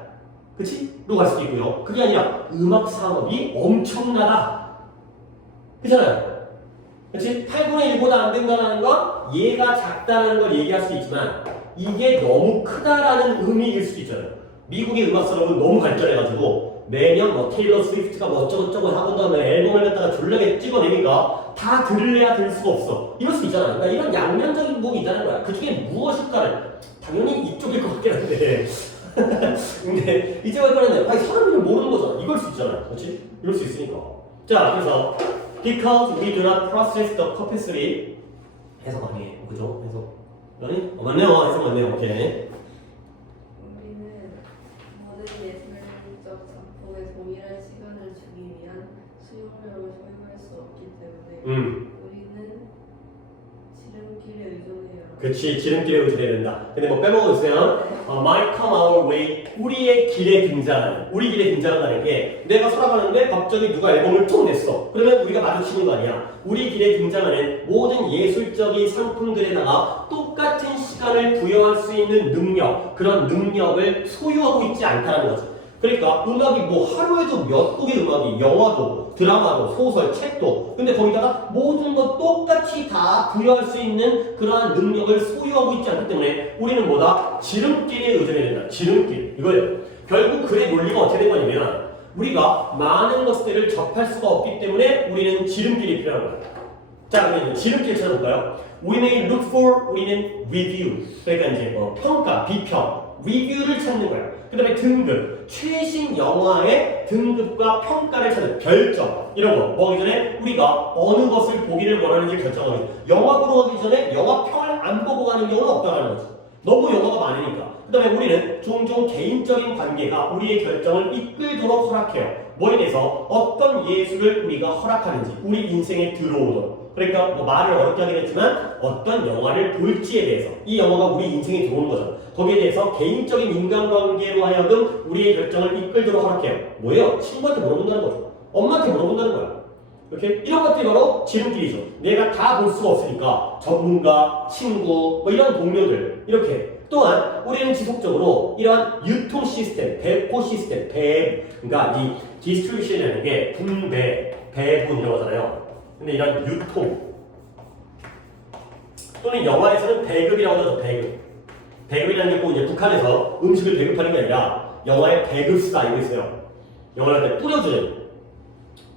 그치? 로 갈 수도 있고요. 그게 아니라 음악 산업이 엄청나다. 그렇잖아요. 그치? 8분의 1보다 안 된다는 건 얘가 작다는 걸 얘기할 수 있지만 이게 너무 크다라는 의미일 수도 있잖아요. 미국의 음악 산업은 너무 발전해가지고 매년 뭐 테일러 스위프트가 뭐 어쩌고저쩌고 하고 다음에 앨범을 갖다가 졸라게 찍어내니까 다 들을래야 들 수가 없어. 이럴 수 있잖아. 그러니까 이런 양면적인 부분이 있다는 거야. 그 중에 무엇일까를 당연히 이쪽일 것 같긴 한데 근데 이제 할 거는 아니 사람들은 모르는 거잖아. 이걸 수 있잖아. 그렇지? 이럴 수 있으니까. 자, 그래서 because we do not process the purposely 해석 안 해. 그죠? 해석. 아니? 맞네요. 해석 맞네요. 오케이. 우리는 모든 예술적 작품에 동일한 시간을 주기 위한 수용료를 소유할 수 없기 때문에 우리는 지름길에 의존해야 합니다. 그치, 지름길에 의존해야 된다. 근데 뭐 빼먹었어요. might come our way. 우리의 길에 등장하는, 우리 길에 등장한다는 게 내가 살아가는데 갑자기 누가 앨범을 툭 냈어. 그러면 우리가 마주치는 거 아니야. 우리 길에 등장하는 모든 예술적인 상품들에다가 똑같은 시간을 부여할 수 있는 능력, 그런 능력을 소유하고 있지 않다는 거죠. 그러니까 음악이 뭐 하루에도 몇 곡의 음악이 영화도 드라마도 소설 책도 근데 거기다가 모든 것 똑같이 다 부여할 수 있는 그러한 능력을 소유하고 있지 않기 때문에 우리는 뭐다? 지름길에 의존해야 된다. 지름길 이거예요. 결국 글의 논리가 어떻게 된 거냐면 우리가 많은 것들을 접할 수가 없기 때문에 우리는 지름길이 필요한 거예요. 자, 그러면 지름길 찾아볼까요? We may look for 우리는 review 그러니까 이제 평가, 비평 리뷰를 찾는 거야. 그 다음에 등급, 최신 영화의 등급과 평가를 찾는 별점 이런 거 뭐하기 전에 우리가 어느 것을 보기를 원하는지 결정하기 영화 보러 가기 전에 영화평을 안 보고 가는 경우는 없다는 거죠. 너무 영화가 많으니까. 그 다음에 우리는 종종 개인적인 관계가 우리의 결정을 이끌도록 허락해요. 뭐에 대해서 어떤 예술을 우리가 허락하는지 우리 인생에 들어오도록 그러니까 뭐 말을 어렵게 하긴 했지만 어떤 영화를 볼지에 대해서 이 영화가 우리 인생에 들어오는 거죠. 거기에 대해서 개인적인 인간관계로 하여금 우리의 결정을 이끌도록 허락해요. 뭐예요? 친구한테 물어본다는 거죠. 엄마한테 물어본다는 거야. 이렇게 이런 것들이 바로 지름길이죠. 내가 다 볼 수가 없으니까 전문가, 친구, 뭐 이런 동료들 이렇게 또한 우리는 지속적으로 이러한 유통 시스템, 배포 시스템, 그러니까 이 디스트리뷰션이라는 게 분배, 배분 이런 거잖아요. 근데 이런 유통 또는 영화에서는 배급이라고 하죠. 배급. 배급이라는 게 꼭 이제 북한에서 음식을 배급하는 게 아니라 영화의 배급사 이거 있어요. 영화를 할 때 뿌려주는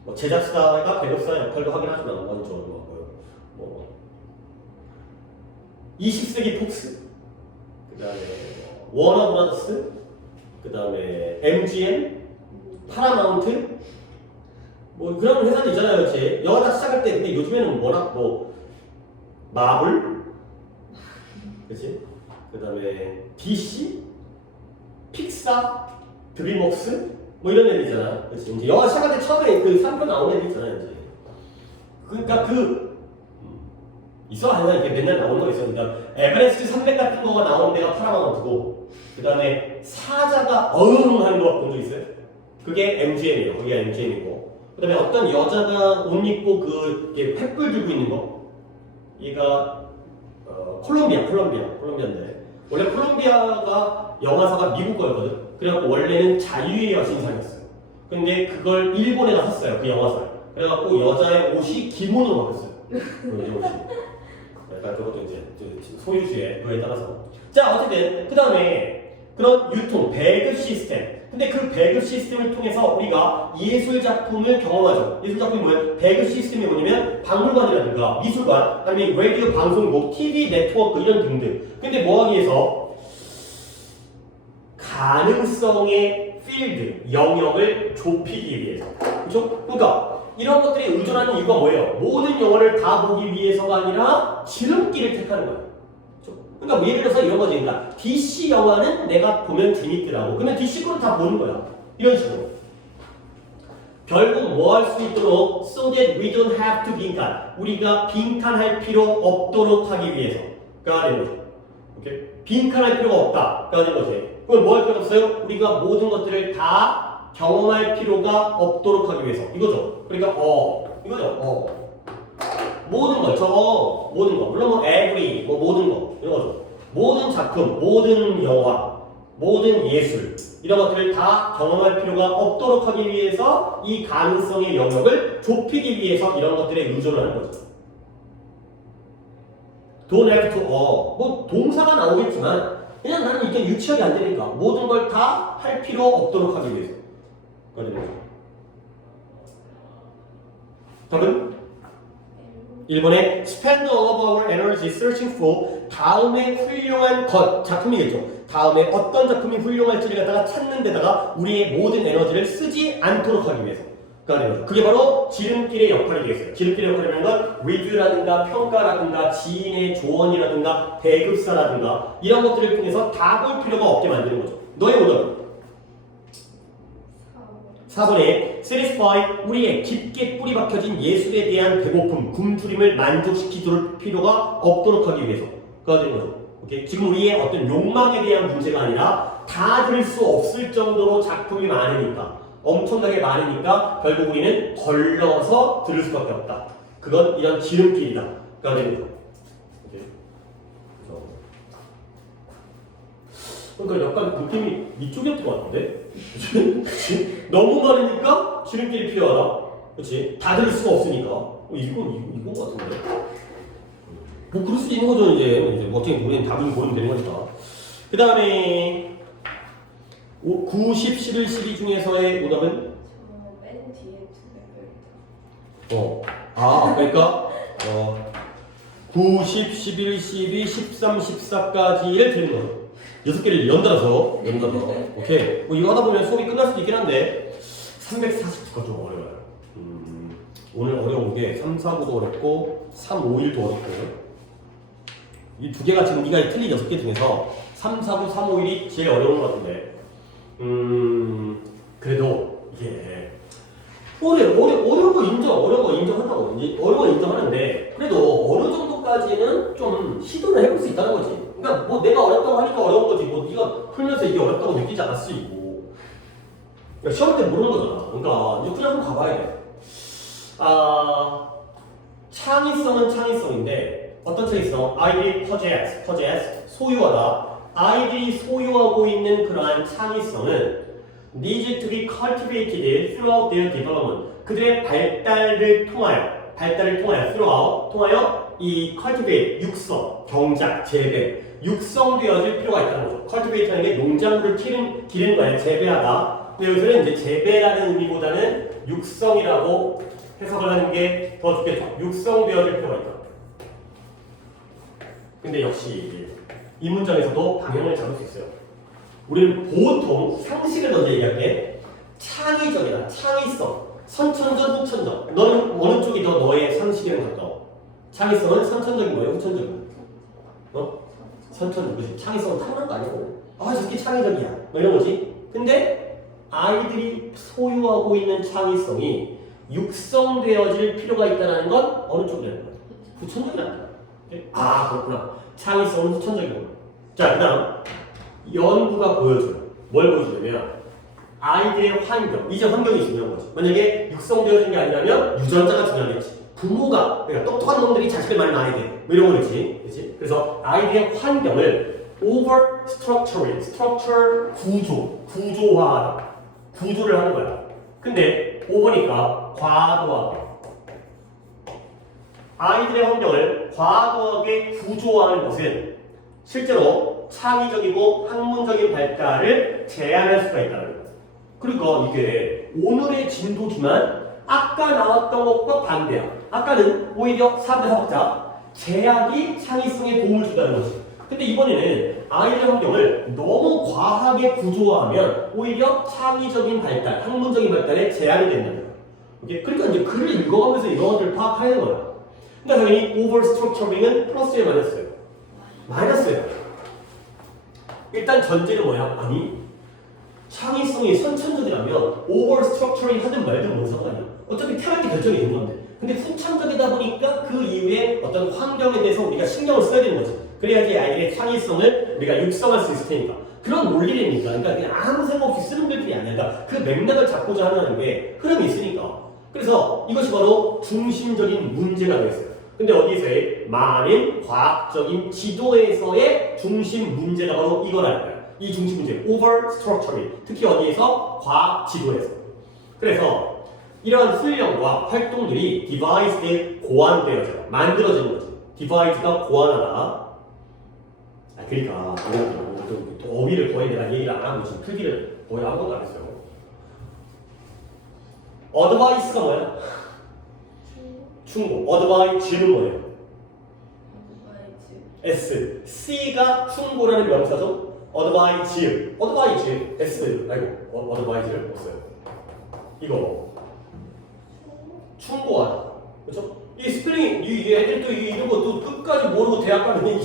뭐 제작사가 배급사 역할도 하긴 하지만 원적으로 뭐 20세기 폭스 그 다음에 워너브라더스 그 다음에 MGM 파라마운트 뭐 그런 회사도 있잖아요. 그렇지? 영화 다 시작할 때 근데 요즘에는 워낙 뭐 마블 그렇지? 그 다음에 DC 픽사 드림웍스 뭐 이런 애들 있잖아. 그렇지? 이제 영화 시작할 때 처음에 그 3편 나오는 애들 있잖아요. 이제 그러니까 있어 항상 이렇게 맨날 나오는 거 있어. 그러니까 에베레스트 300 같은 거가 나오는 데가 파라마운트고 그 다음에 사자가 하는 거 본 적 있어요? 그게 MGM이에요. 거기가 MGM이고 그 다음에 어떤 여자가 옷 입고 그 횃불 들고 있는 거 얘가 콜롬비아인데 원래 콜롬비아가 영화사가 미국 거였거든. 그래갖고 원래는 자유의 여신상이었어요. 근데 그걸 일본에다 샀어요. 그 영화사를. 그래갖고 여자의 옷이 기모노로 바뀌었어요. 그 옷이. 약간 그것도 이제 소유주의 그거에 따라서. 자, 어쨌든 그 다음에 그런 유통, 배급 시스템. 근데 그 배급 시스템을 통해서 우리가 예술 작품을 경험하죠. 예술 작품이 뭐예요? 배급 시스템이 뭐냐면 박물관이라든가 미술관, 아니면 라디오 방송국, TV 네트워크 이런 등등. 근데 뭐 하기 위해서 가능성의 필드, 영역을 좁히기 위해서. 그렇죠? 그러니까 이런 것들에 의존하는 이유가 뭐예요? 모든 영화를 다 보기 위해서가 아니라 지름길을 택하는 거예요. 그러니까 뭐 예를 들어서 이런 거지. 그러니까 DC 영화는 내가 보면 재밌더라고. 그러면 DC 거는 다 보는 거야. 이런 식으로. 결국 뭐 할 수 있도록 so that we don't have to 빈칸. 우리가 빈칸할 필요 없도록 하기 위해서가 되는 거죠. 오케이? 빈칸할 필요가 없다가 되는 거지. 그럼 뭐 할 필요가 없어요? 우리가 모든 것들을 다 경험할 필요가 없도록 하기 위해서. 이거죠. 그러니까 이거죠. 모든 거, 모든 거. 물론 뭐 every, 뭐 모든 거. 이런 거죠. 모든 작품, 모든 영화, 모든 예술. 이런 것들을 다 경험할 필요가 없도록 하기 위해서 이 가능성의 영역을 좁히기 위해서 이런 것들에 의존을 하는 거죠. Don't have to, 뭐 동사가 나오겠지만 그냥 나는 이게 유치하게 안 되니까 모든 걸 다 할 필요 없도록 하기 위해서. 답은 1번에 spend all of our energy searching for 다음에 훌륭한 것 작품이겠죠. 다음에 어떤 작품이 훌륭할지를 갖다가 찾는 데다가 우리의 모든 에너지를 쓰지 않도록 하기 위해서. 그게 바로 지름길의 역할이 되겠어요. 지름길의 역할이라는 건 리뷰라든가 평가라든가 지인의 조언이라든가 배급사라든가 이런 것들을 통해서 다 볼 필요가 없게 만드는 거죠. 너의 오답은? 4번에 satisfy 우리의 깊게 뿌리 박혀진 예술에 대한 배고픔, 굶주림을 만족시키도록 필요가 없도록 하기 위해서. 그가 되는 거죠. 오케이? 지금 우리의 어떤 욕망에 대한 문제가 아니라 다 들 수 없을 정도로 작품이 많으니까, 엄청나게 많으니까 결국 우리는 걸러서 들을 수밖에 없다. 그건 이런 지름길이다. 그가 되는 거죠. 오케이? 그러니까 약간 느낌이 이쪽이었던 것 같은데? 그치? 너무 많으니까 지름길이 필요하다. 그치? 다 들을 수가 없으니까. 이거 같은데? 뭐, 그럴 수도 있는 거죠, 이제. 뭐, 어떻게 우리는 답을 모르면 되는 거니까. 그 다음에, 9, 10, 11, 12 중에서의 오답은? 저맨 뒤에 두 개를 그러니까, 9, 10, 11, 12, 13, 14까지를 드리는 거죠. 6개를 연달아서. 오케이. 뭐 이거 하다 보면 수업이 끝날 수도 있긴 한데, 349가 좀 어려워요. 오늘 어려운 게 3, 4, 9도 어렵고, 3, 5, 1도 어렵고. 이 두 개가 지금 네가 틀린 6개 중에서 3, 4, 9, 3, 5, 1이 제일 어려운 것 같은데, 그래도 이게 어려운 거 인정한다고. 이제 어려운 거 인정하는데, 그래도 어느 정도까지는 좀 시도를 해볼 수 있다는 거지. 그러니까 뭐 내가 어렵다고 하니까 어려운 거지. 뭐 네가 풀면서 이게 어렵다고 느끼지 않을 수 있고. 그러니까 시험 때 모르는 거잖아. 그러니까 이제 그냥 한번 가봐야 돼. 창의성은 창의성인데 어떤 창의성? 아이들이 possess 소유하다. 아이들이 소유하고 있는 그러한 창의성은 needs to be cultivated throughout their development. 그들의 발달을 통하여 통하여 이 cultivate 육성, 경작, 재배, 육성되어질 필요가 있다는 거죠. cultivate라는 게 농작물을 기르는 거예요. 재배하다. 근데 여기서는 이제 재배라는 의미보다는 육성이라고 해석을 하는 게 더 좋겠죠. 육성되어질 필요가 있다. 근데 역시 이 문장에서도 방향을 잡을 수 있어요. 우리는 보통 상식을 먼저 얘기할 때 창의적이다, 창의성, 선천적, 후천적. 너는 어느 쪽이 더 너의 상식이랑 가까워? 창의성은 선천적인 거예요, 후천적인 거예요? 선천적, 그치? 창의성은 타고난 거 아니고, 저게 창의적이야, 뭐 이런 거지. 근데 아이들이 소유하고 있는 창의성이 육성되어질 필요가 있다는 건 어느 쪽이라는 거야? 후천적이라는 거야. 그렇구나. 창의성은 후천적인 거야. 자, 그 다음 연구가 보여줘요. 뭘 보여주냐면 아이들의 환경, 이제 환경이 중요한 거지. 만약에 육성되어진 게 아니라면 유전자가 중요하겠지. 부모가, 그러니까 똑똑한 놈들이 자식을 많이 낳아야 돼. 뭐 이런 거겠지. 그치? 그래서 아이들의 환경을 over structuring, structure 구조화하다. 구조를 하는 거야. 근데 over니까 과도하게. 아이들의 환경을 과도하게 구조화하는 것은 실제로 창의적이고 학문적인 발달을 제한할 수가 있다는 거예요. 그러니까 이게 오늘의 진도지만 아까 나왔던 것과 반대야. 아까는 오히려 4분의 4박자 제약이 창의성에 도움을 준다는 거지. 근데 이번에는 아이들 환경을 너무 과하게 구조화하면 오히려 창의적인 발달, 학문적인 발달에 제한이 된다는 거예요. 오케이? 그러니까 이제 글을 읽어가면서 이런 것들을 파악하는 거야. 그러니까 당연히 overstructuring은 플러스예요, 마이너스예요? 마이너스예요. 일단 전제는 뭐야? 아니, 창의성이 선천적이라면 overstructuring 하든 말든 뭔 상관이야. 어차피 태어날 때 결정이 되는 건데. 근데 후천적이다 보니까 그 이후에 어떤 환경에 대해서 우리가 신경을 써야 되는 거지. 그래야지 아이들의 창의성을 우리가 육성할 수 있을 테니까. 그런 논리라니까. 그러니까 그냥 아무 생각 없이 쓰는 글들이 아니야. 그러니까 그 맥락을 잡고자 하는 게 흐름이 있으니까. 그래서 이것이 바로 중심적인 문제가 되겠어요. 근데 어디서의 많은 과학적인 지도에서의 중심 문제가 바로 이거라는 거예요. 이 중심 문제, overstructuring. 특히 어디에서? 과학 지도에서. 그래서 이러한 훈련과 활동들이 device에 고안되어져요. 만들어지는 거지. device가 고안하다. 그러니까 어휘를 거의 내가 얘기를 안 하고 지금 필기를 거의 아무것도 안 했어요. 어드바이스가 뭐야? 충고. 어드바이즈는 뭐예요? S. C가 충고라는 명사죠. 어드바이즈. 어드바이즈. S. 아이고. 어드바이즈를 못 써요. 이거. 충고하다. 그렇죠? 이 스펠링 이 애들 또 이런 것도 끝까지 모르고 대학 가면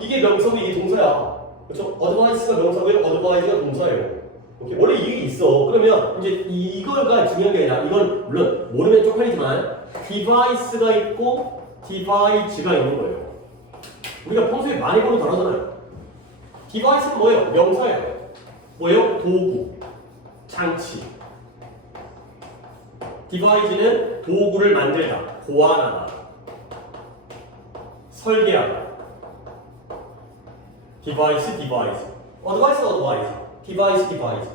이게 명사고 이게 동사야. 그렇죠? 어드바이스가 명사고요. 어드바이즈가 동사예요. 오케이. 원래 이게 있어. 그러면 이제 이거가 중요한 게 아니라 이건 물론 모르면 쪽팔리지만 디바이스가 있고 디바이즈가 있는 거예요. 우리가 평소에 많이 보는 단어잖아요. 디바이스는 뭐예요? 명사예요. 뭐예요? 도구, 장치. 디바이즈는 도구를 만들다, 고안하다, 설계하다. 디바이스, 디바이스. 어드바이스, 어드바이스. 디바이스, 디바이스.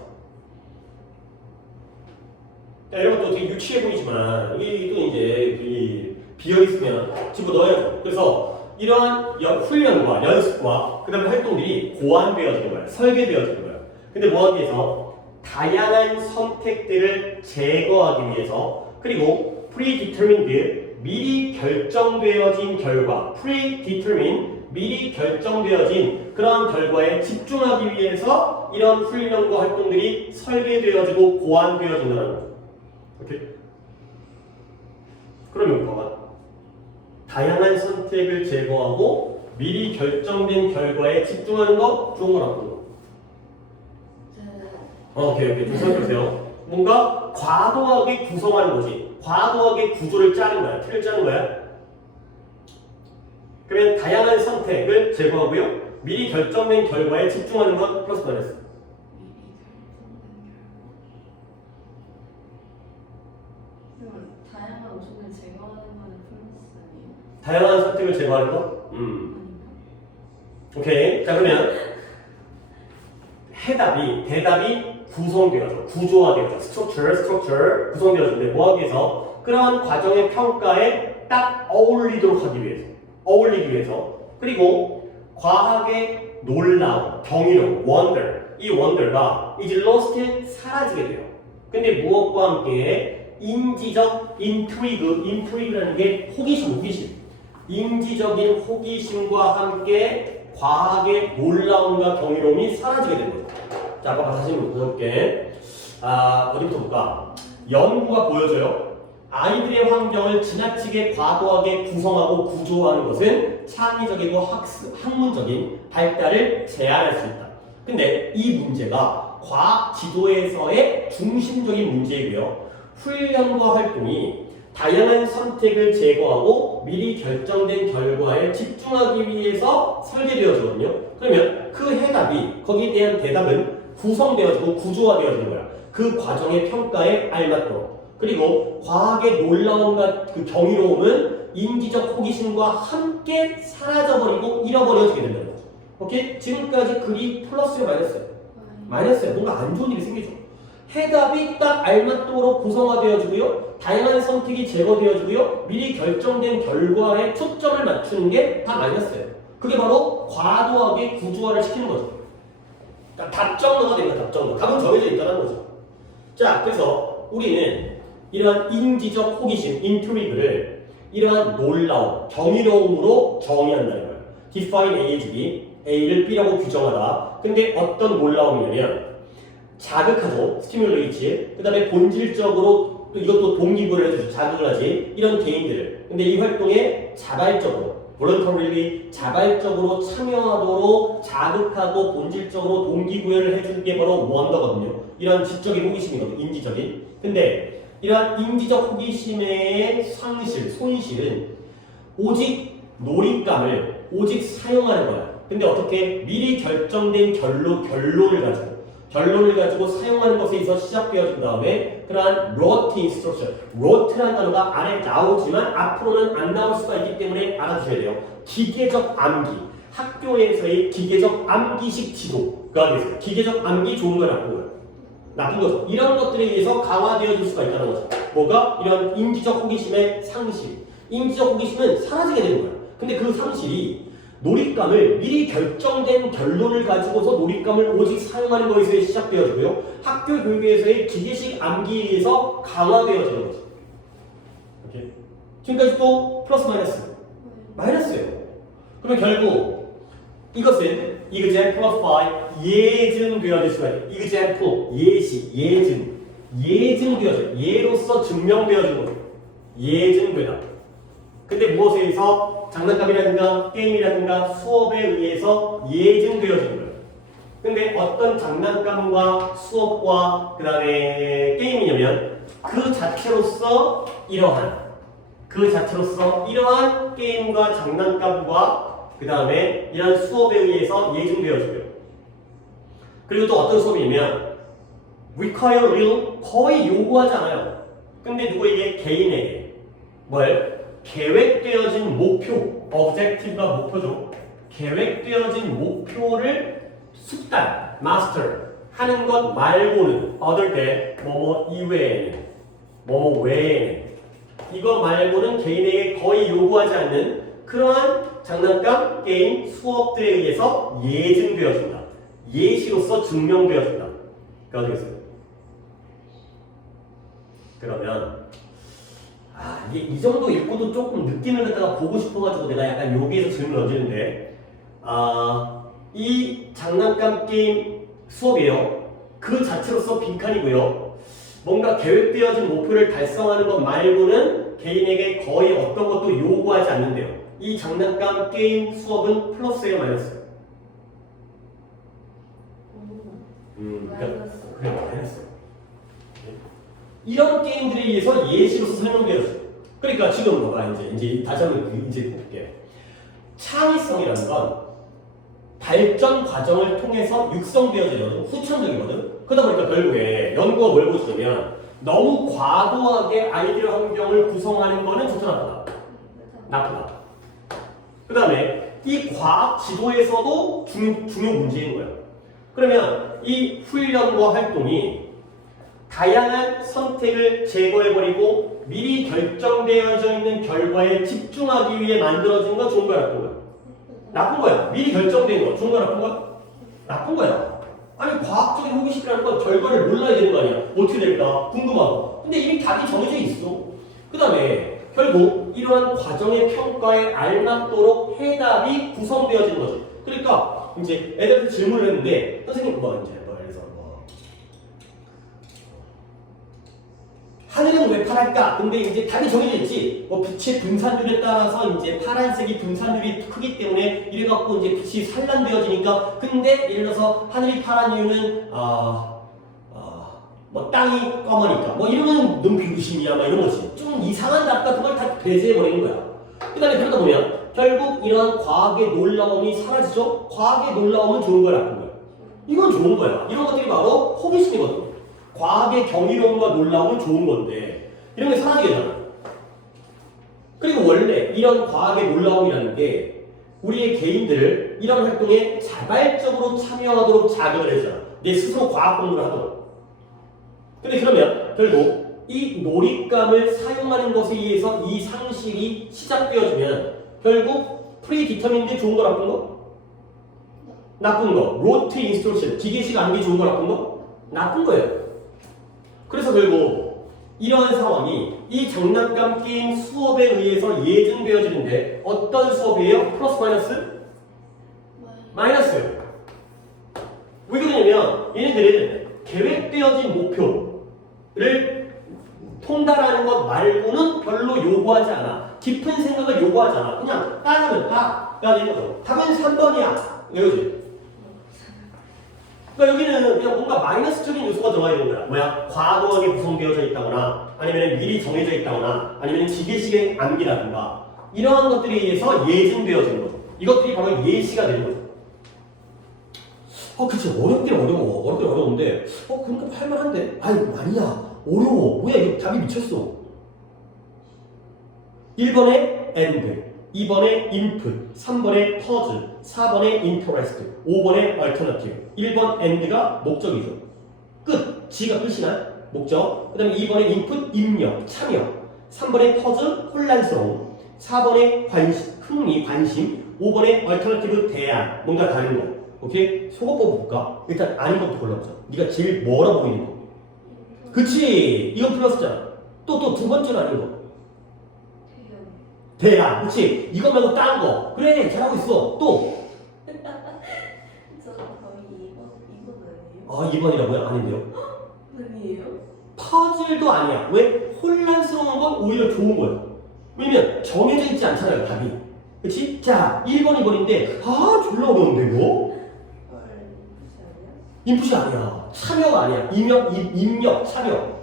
이런 것도 되게 유치해 보이지만 이게 또 이제 비어 있으면 집어넣어야죠. 그래서 이러한 훈련과 연습과 그 다음에 활동들이 고안되어지는 거예요. 설계되어지는 거예요. 근데 뭐하기 위해서? 다양한 선택들을 제거하기 위해서 그리고 predetermined 미리 결정되어진 결과 predetermined 미리 결정되어진 그러한 결과에 집중하기 위해서 이런 훈련과 활동들이 설계되어지고 고안되어진다는 거죠. 오케이? 그러면 봐봐. 다양한 선택을 제거하고 미리 결정된 결과에 집중하는 거 좋은 거 나쁜 거? 오케이. 좀 생각해보세요. 뭔가 과도하게 구성하는 거지. 과도하게 구조를 짜는 거야. 틀을 짜는 거야. 그러면 다양한 선택을 제거하고요. 미리 결정된 결과에 집중하는 건 플러스 마이너스. 다양한 요소를 제거하는 거는 플러스예요. 다양한 선택을 제거하는 거? 오케이. 자, 그러면 대답이 구성되어져. 구조화되어져. 스트럭처 구성되어지는데 뭐하기 위해서? 그러한 과정의 평가에 딱 어울리도록 하기 위해서. 그리고 과학의 놀라움, 경이로움, 이 wonder가 is lost, 사라지게 돼요. 근데 무엇과 함께 인지적 intrigue라는 게 호기심. 인지적인 호기심과 함께 과학의 놀라움과 경이로움이 사라지게 되는 거죠. 자, 아까 다시 한번 볼게. 어디부터 볼까? 연구가 보여줘요. 아이들의 환경을 지나치게 과도하게 구성하고 구조화하는 것은 창의적이고 학문적인 발달을 제한할 수 있다. 근데 이 문제가 과학 지도에서의 중심적인 문제이고요. 훈련과 활동이 다양한 선택을 제거하고 미리 결정된 결과에 집중하기 위해서 설계되어지거든요. 그러면 그 해답이, 거기에 대한 대답은 구성되어지고 구조화되어지는 거야. 그 과정의 평가에 알맞도록. 그리고 과학의 놀라움과 그 경이로움은 인지적 호기심과 함께 사라져버리고 잃어버려지게 된다는 거죠. 오케이? 지금까지 글이 플러스요, 마이너스요? 마이너스요. 뭔가 안 좋은 일이 생기죠. 해답이 딱 알맞도록 구성화되어지고요. 다양한 선택이 제거되어지고요. 미리 결정된 결과에 초점을 맞추는 게 다 마이너스예요. 그게 바로 과도하게 구조화를 시키는 거죠. 답정너가 됩니다. 답정너. 답은 정해져 있다는 거죠. 자, 그래서 우리는 이러한 인지적 호기심, intrigue를 이러한 놀라움, 경이로움으로 정의한다는 거예요. define A as B, A를 B라고 규정하다. 근데 어떤 놀라움이냐면 자극하죠. 스티뮬레이트. 그 다음에 본질적으로 또 이것도 동기부여를 해주죠. 자극을 하지. 이런 개인들을. 근데 이 활동에 자발적으로, voluntarily 자발적으로 참여하도록 자극하고 본질적으로 동기부여를 해주는 게 바로 원더거든요. 이런 지적인 호기심이거든요. 인지적인. 근데 이러한 인지적 호기심의 손실은 오직 놀잇감을 오직 사용하는 거야. 근데 어떻게? 미리 결정된 결론을 가지고 사용하는 것에 있어 시작되어진 다음에 그러한 rote instruction, rote라는 단어가 안에 나오지만 앞으로는 안 나올 수가 있기 때문에 알아두셔야 돼요. 기계적 암기, 학교에서의 기계적 암기식 지도가 되세요. 기계적 암기 좋은 거야, 나쁜 거야? 나쁜 거죠. 이런 것들에 의해서 강화되어질 수가 있다는 거죠. 뭐가? 이런 인지적 호기심의 상실. 인지적 호기심은 사라지게 되는 거야. 근데 그 상실이 놀잇감을 미리 결정된 결론을 가지고서 놀잇감을 오직 사용하는 것에서 시작되어지고요. 학교 교육에서의 기계식 암기에 의해서 강화되어지는 거죠. 오케이. 지금까지 또 플러스 마이너스? 마이너스예요. 그러면 결국 이것은 example 예증되어질 수가 있어요. example, 예시, 예증되어져. 예로서 증명되어지는 거죠. 예증되다. 근데 무엇에 의해서 장난감이라든가 게임이라든가 수업에 의해서 예증되어지는 거예요. 근데 어떤 장난감과 수업과 그 다음에 게임이냐면 그 자체로서 이러한 게임과 장난감과 그 다음에 이런 수업에 의해서 예증되어지고요. 그리고 또 어떤 수업이냐면 require real 거의 요구하지 않아요. 근데 누구에게? 개인에게 뭘? 계획되어진 목표, objective가 목표죠. 계획되어진 목표를 숙단, master 하는 것 말고는 얻을 때 뭐뭐 이외에는 뭐뭐 외에는 이거 말고는 개인에게 거의 요구하지 않는 그러한 장난감, 게임, 수업들에 의해서 예증되어진다. 예시로서 증명되어진다. 그러니까 어떻게 됐어요? 그러면 이게 이 정도 읽고도 조금 느낌을 갖다가 보고 싶어가지고 내가 약간 여기에서 질문을 던지는데 이 장난감 게임 수업이에요. 그 자체로서 빈칸이고요. 뭔가 계획되어진 목표를 달성하는 것 말고는 개인에게 거의 어떤 것도 요구하지 않는데요. 이 장난감 게임 수업은 플러스예요, 마이너스예요? 마이너스. 그래, 마이너스. 이런 게임들에 의해서 예시로서 설명되었어요. 그러니까 지금 뭐가 이제 다시 한번 이제 볼게요. 창의성이라는 건 발전 과정을 통해서 육성되어지는 후천적이거든. 그러다 보니까 결국에 연구가 뭘 보여주냐면 너무 과도하게 아이디어 환경을 구성하는 거는 좋다 나쁘다. 나쁘다. 그 다음에 이 과학 지도에서도 중요 문제인 거예요. 그러면 이 훈련과 활동이 다양한 선택을 제거해버리고 미리 결정되어져 있는 결과에 집중하기 위해 만들어진 건 좋은 거야, 나쁜 거야? 나쁜 거야. 미리 결정된 거. 좋은 거야, 나쁜 거야? 나쁜 거야. 아니, 과학적인 호기심이라는 건 결과를 몰라야 되는 거 아니야. 어떻게 될까? 궁금하고. 근데 이미 답이 정해져 있어. 그 다음에 결국 이러한 과정의 평가에 알맞도록 해답이 구성되어지는 거지. 그러니까 이제 애들한테 질문을 했는데 선생님 하늘은 왜 파랄까? 근데 이제 답이 정해져 있지. 빛의 분산율에 따라서 이제 파란색이 분산율이 크기 때문에 이래갖고 이제 빛이 산란되어지니까. 근데 예를 들어서 하늘이 파란 이유는 뭐 땅이 검으니까. 뭐 이러면 넌 비구심이야, 막 이런 거지. 좀 이상한 답 같은 걸 다 배제해버리는 거야. 그다음에 그러다 보면 결국 이런 과학의 놀라움이 사라지죠. 과학의 놀라움은 좋은 거야, 나쁜 거야? 이건 좋은 거야. 이런 것들이 바로 호기심이거든. 과학의 경이로움과 놀라움은 좋은 건데 이런 게 사라지게 되잖아. 그리고 원래 이런 과학의 놀라움이라는 게 우리의 개인들을 이런 활동에 자발적으로 참여하도록 자극을 해주잖아. 내 스스로 과학 공부를 하도록. 근데 그러면 결국 이 놀잇감을 사용하는 것에 의해서 이 상식이 시작되어지면 결국 프리디터민드 좋은 거 나쁜 거? 나쁜 거. 로트 인스트럭션 기계식 암기 좋은 거 나쁜 거? 나쁜 거예요. 그래서 결국 이러한 상황이 이 장난감 게임 수업에 의해서 예증되어지는데 어떤 수업이에요? 플러스 마이너스? 마이너스예요. 왜 그러냐면 얘네들은 계획되어진 목표를 통달하는 것 말고는 별로 요구하지 않아. 깊은 생각을 요구하지 않아. 그냥 따르면 다가 되는 거죠. 답은 3번이야. 이거지. 그러니까 여기는 그냥 뭔가 마이너스적인 요소가 들어가 있는 거야. 뭐야? 과도하게 구성되어져 있다거나 아니면 미리 정해져 있다거나 아니면 기계식의 암기라든가 이러한 것들에 의해서 예증되어지는 거죠. 이것들이 바로 예시가 되는 거죠. 그치. 어렵긴 어려워. 어렵긴 어려운데 그러니까 할만한데? 아니야. 어려워. 뭐야 이거 답이 미쳤어. 1번에 and 2번에 input, 3번에 puzzle, 4번에 interest, 5번에 alternative. 1번 and가 목적이죠. 끝. G가 끝이나 목적. 그 다음에 2번에 input, 입력, 참여. 3번에 puzzle, 혼란스러움. 4번에 흥미, 관심. 5번에 얼터너티브 대안. 뭔가 다른 거. 오케이? 속어법 볼까? 일단 아닌 것부터 골라보자. 네가 제일 뭐라 보이는 거. 그치? 이거 플러스잖아. 또 두 번째로 아닌 거. 대안. 그치? 이거 말고 딴 거. 그래, 잘하고 있어. 또. 저 거의 2번 아니에요? 아, 2번이라고요? 아닌데요? 아니에요? 퍼즐도 아니야. 왜? 혼란스러운 건 오히려 좋은 거야. 왜냐면 정해져 있지 않잖아요, 답이. 그치? 자, 1번, 2번인데, 아, 졸라 어려운데, 이거? 헐, 무시 아니야? 인풋이 아니야. 참여가 아니야. 입력, 참여.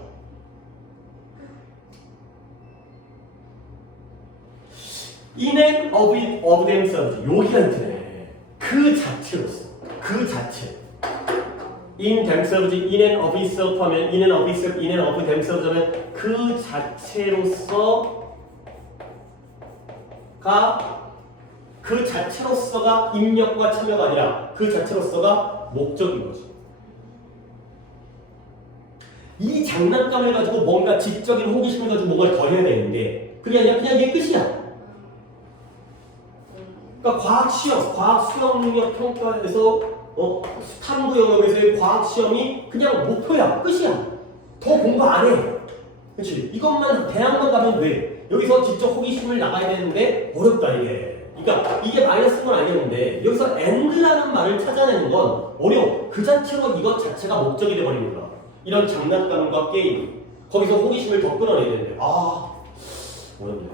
In and of themselves. 여기가 힌트네. 그 자체로서. 그 자체. In themselves, in and of itself 하면 in and of itself, in and of themselves 하면 그 자체로서가 입력과 참여가 아니라 그 자체로서가 목적인 거지. 이 장난감을 가지고 뭔가 지적인 호기심을 가지고 뭔가를 더 해야 되는데 그게 아니라 그냥 이게 끝이야. 그러니까 과학 시험, 과학 수학 능력 평가에서 탐구 영역에서의 과학 시험이 그냥 목표야, 끝이야. 더 공부 안 해. 그렇지? 이것만 대학만 가면 돼. 여기서 직접 호기심을 나가야 되는데 어렵다 이게. 그러니까 이게 마이너스인 건 알겠는데 여기서 and라는 말을 찾아내는 건 어려워. 그 자체로 이것 자체가 목적이 돼버리는 거야. 이런 장난감과 게임 거기서 호기심을 더 끌어내야 되는데 어렵네.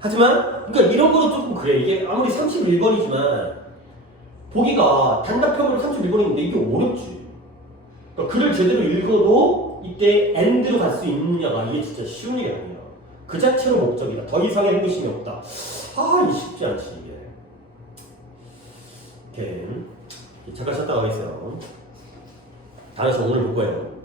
하지만 그러니까 이런 거는 조금 그래. 이게 아무리 31번이지만 보기가 단답형으로 31번인데 이게 어렵지. 그러니까 글을 제대로 읽어도 이때 and로 갈 수 있느냐가 이게 진짜 쉬운 일이 아니야. 그 자체로 목적이다. 더 이상의 호기심이 없다. 이게 쉽지 않지 이게. 오케이. 잠깐 쉬었다 가겠어요. 다른 오늘 볼 거예요.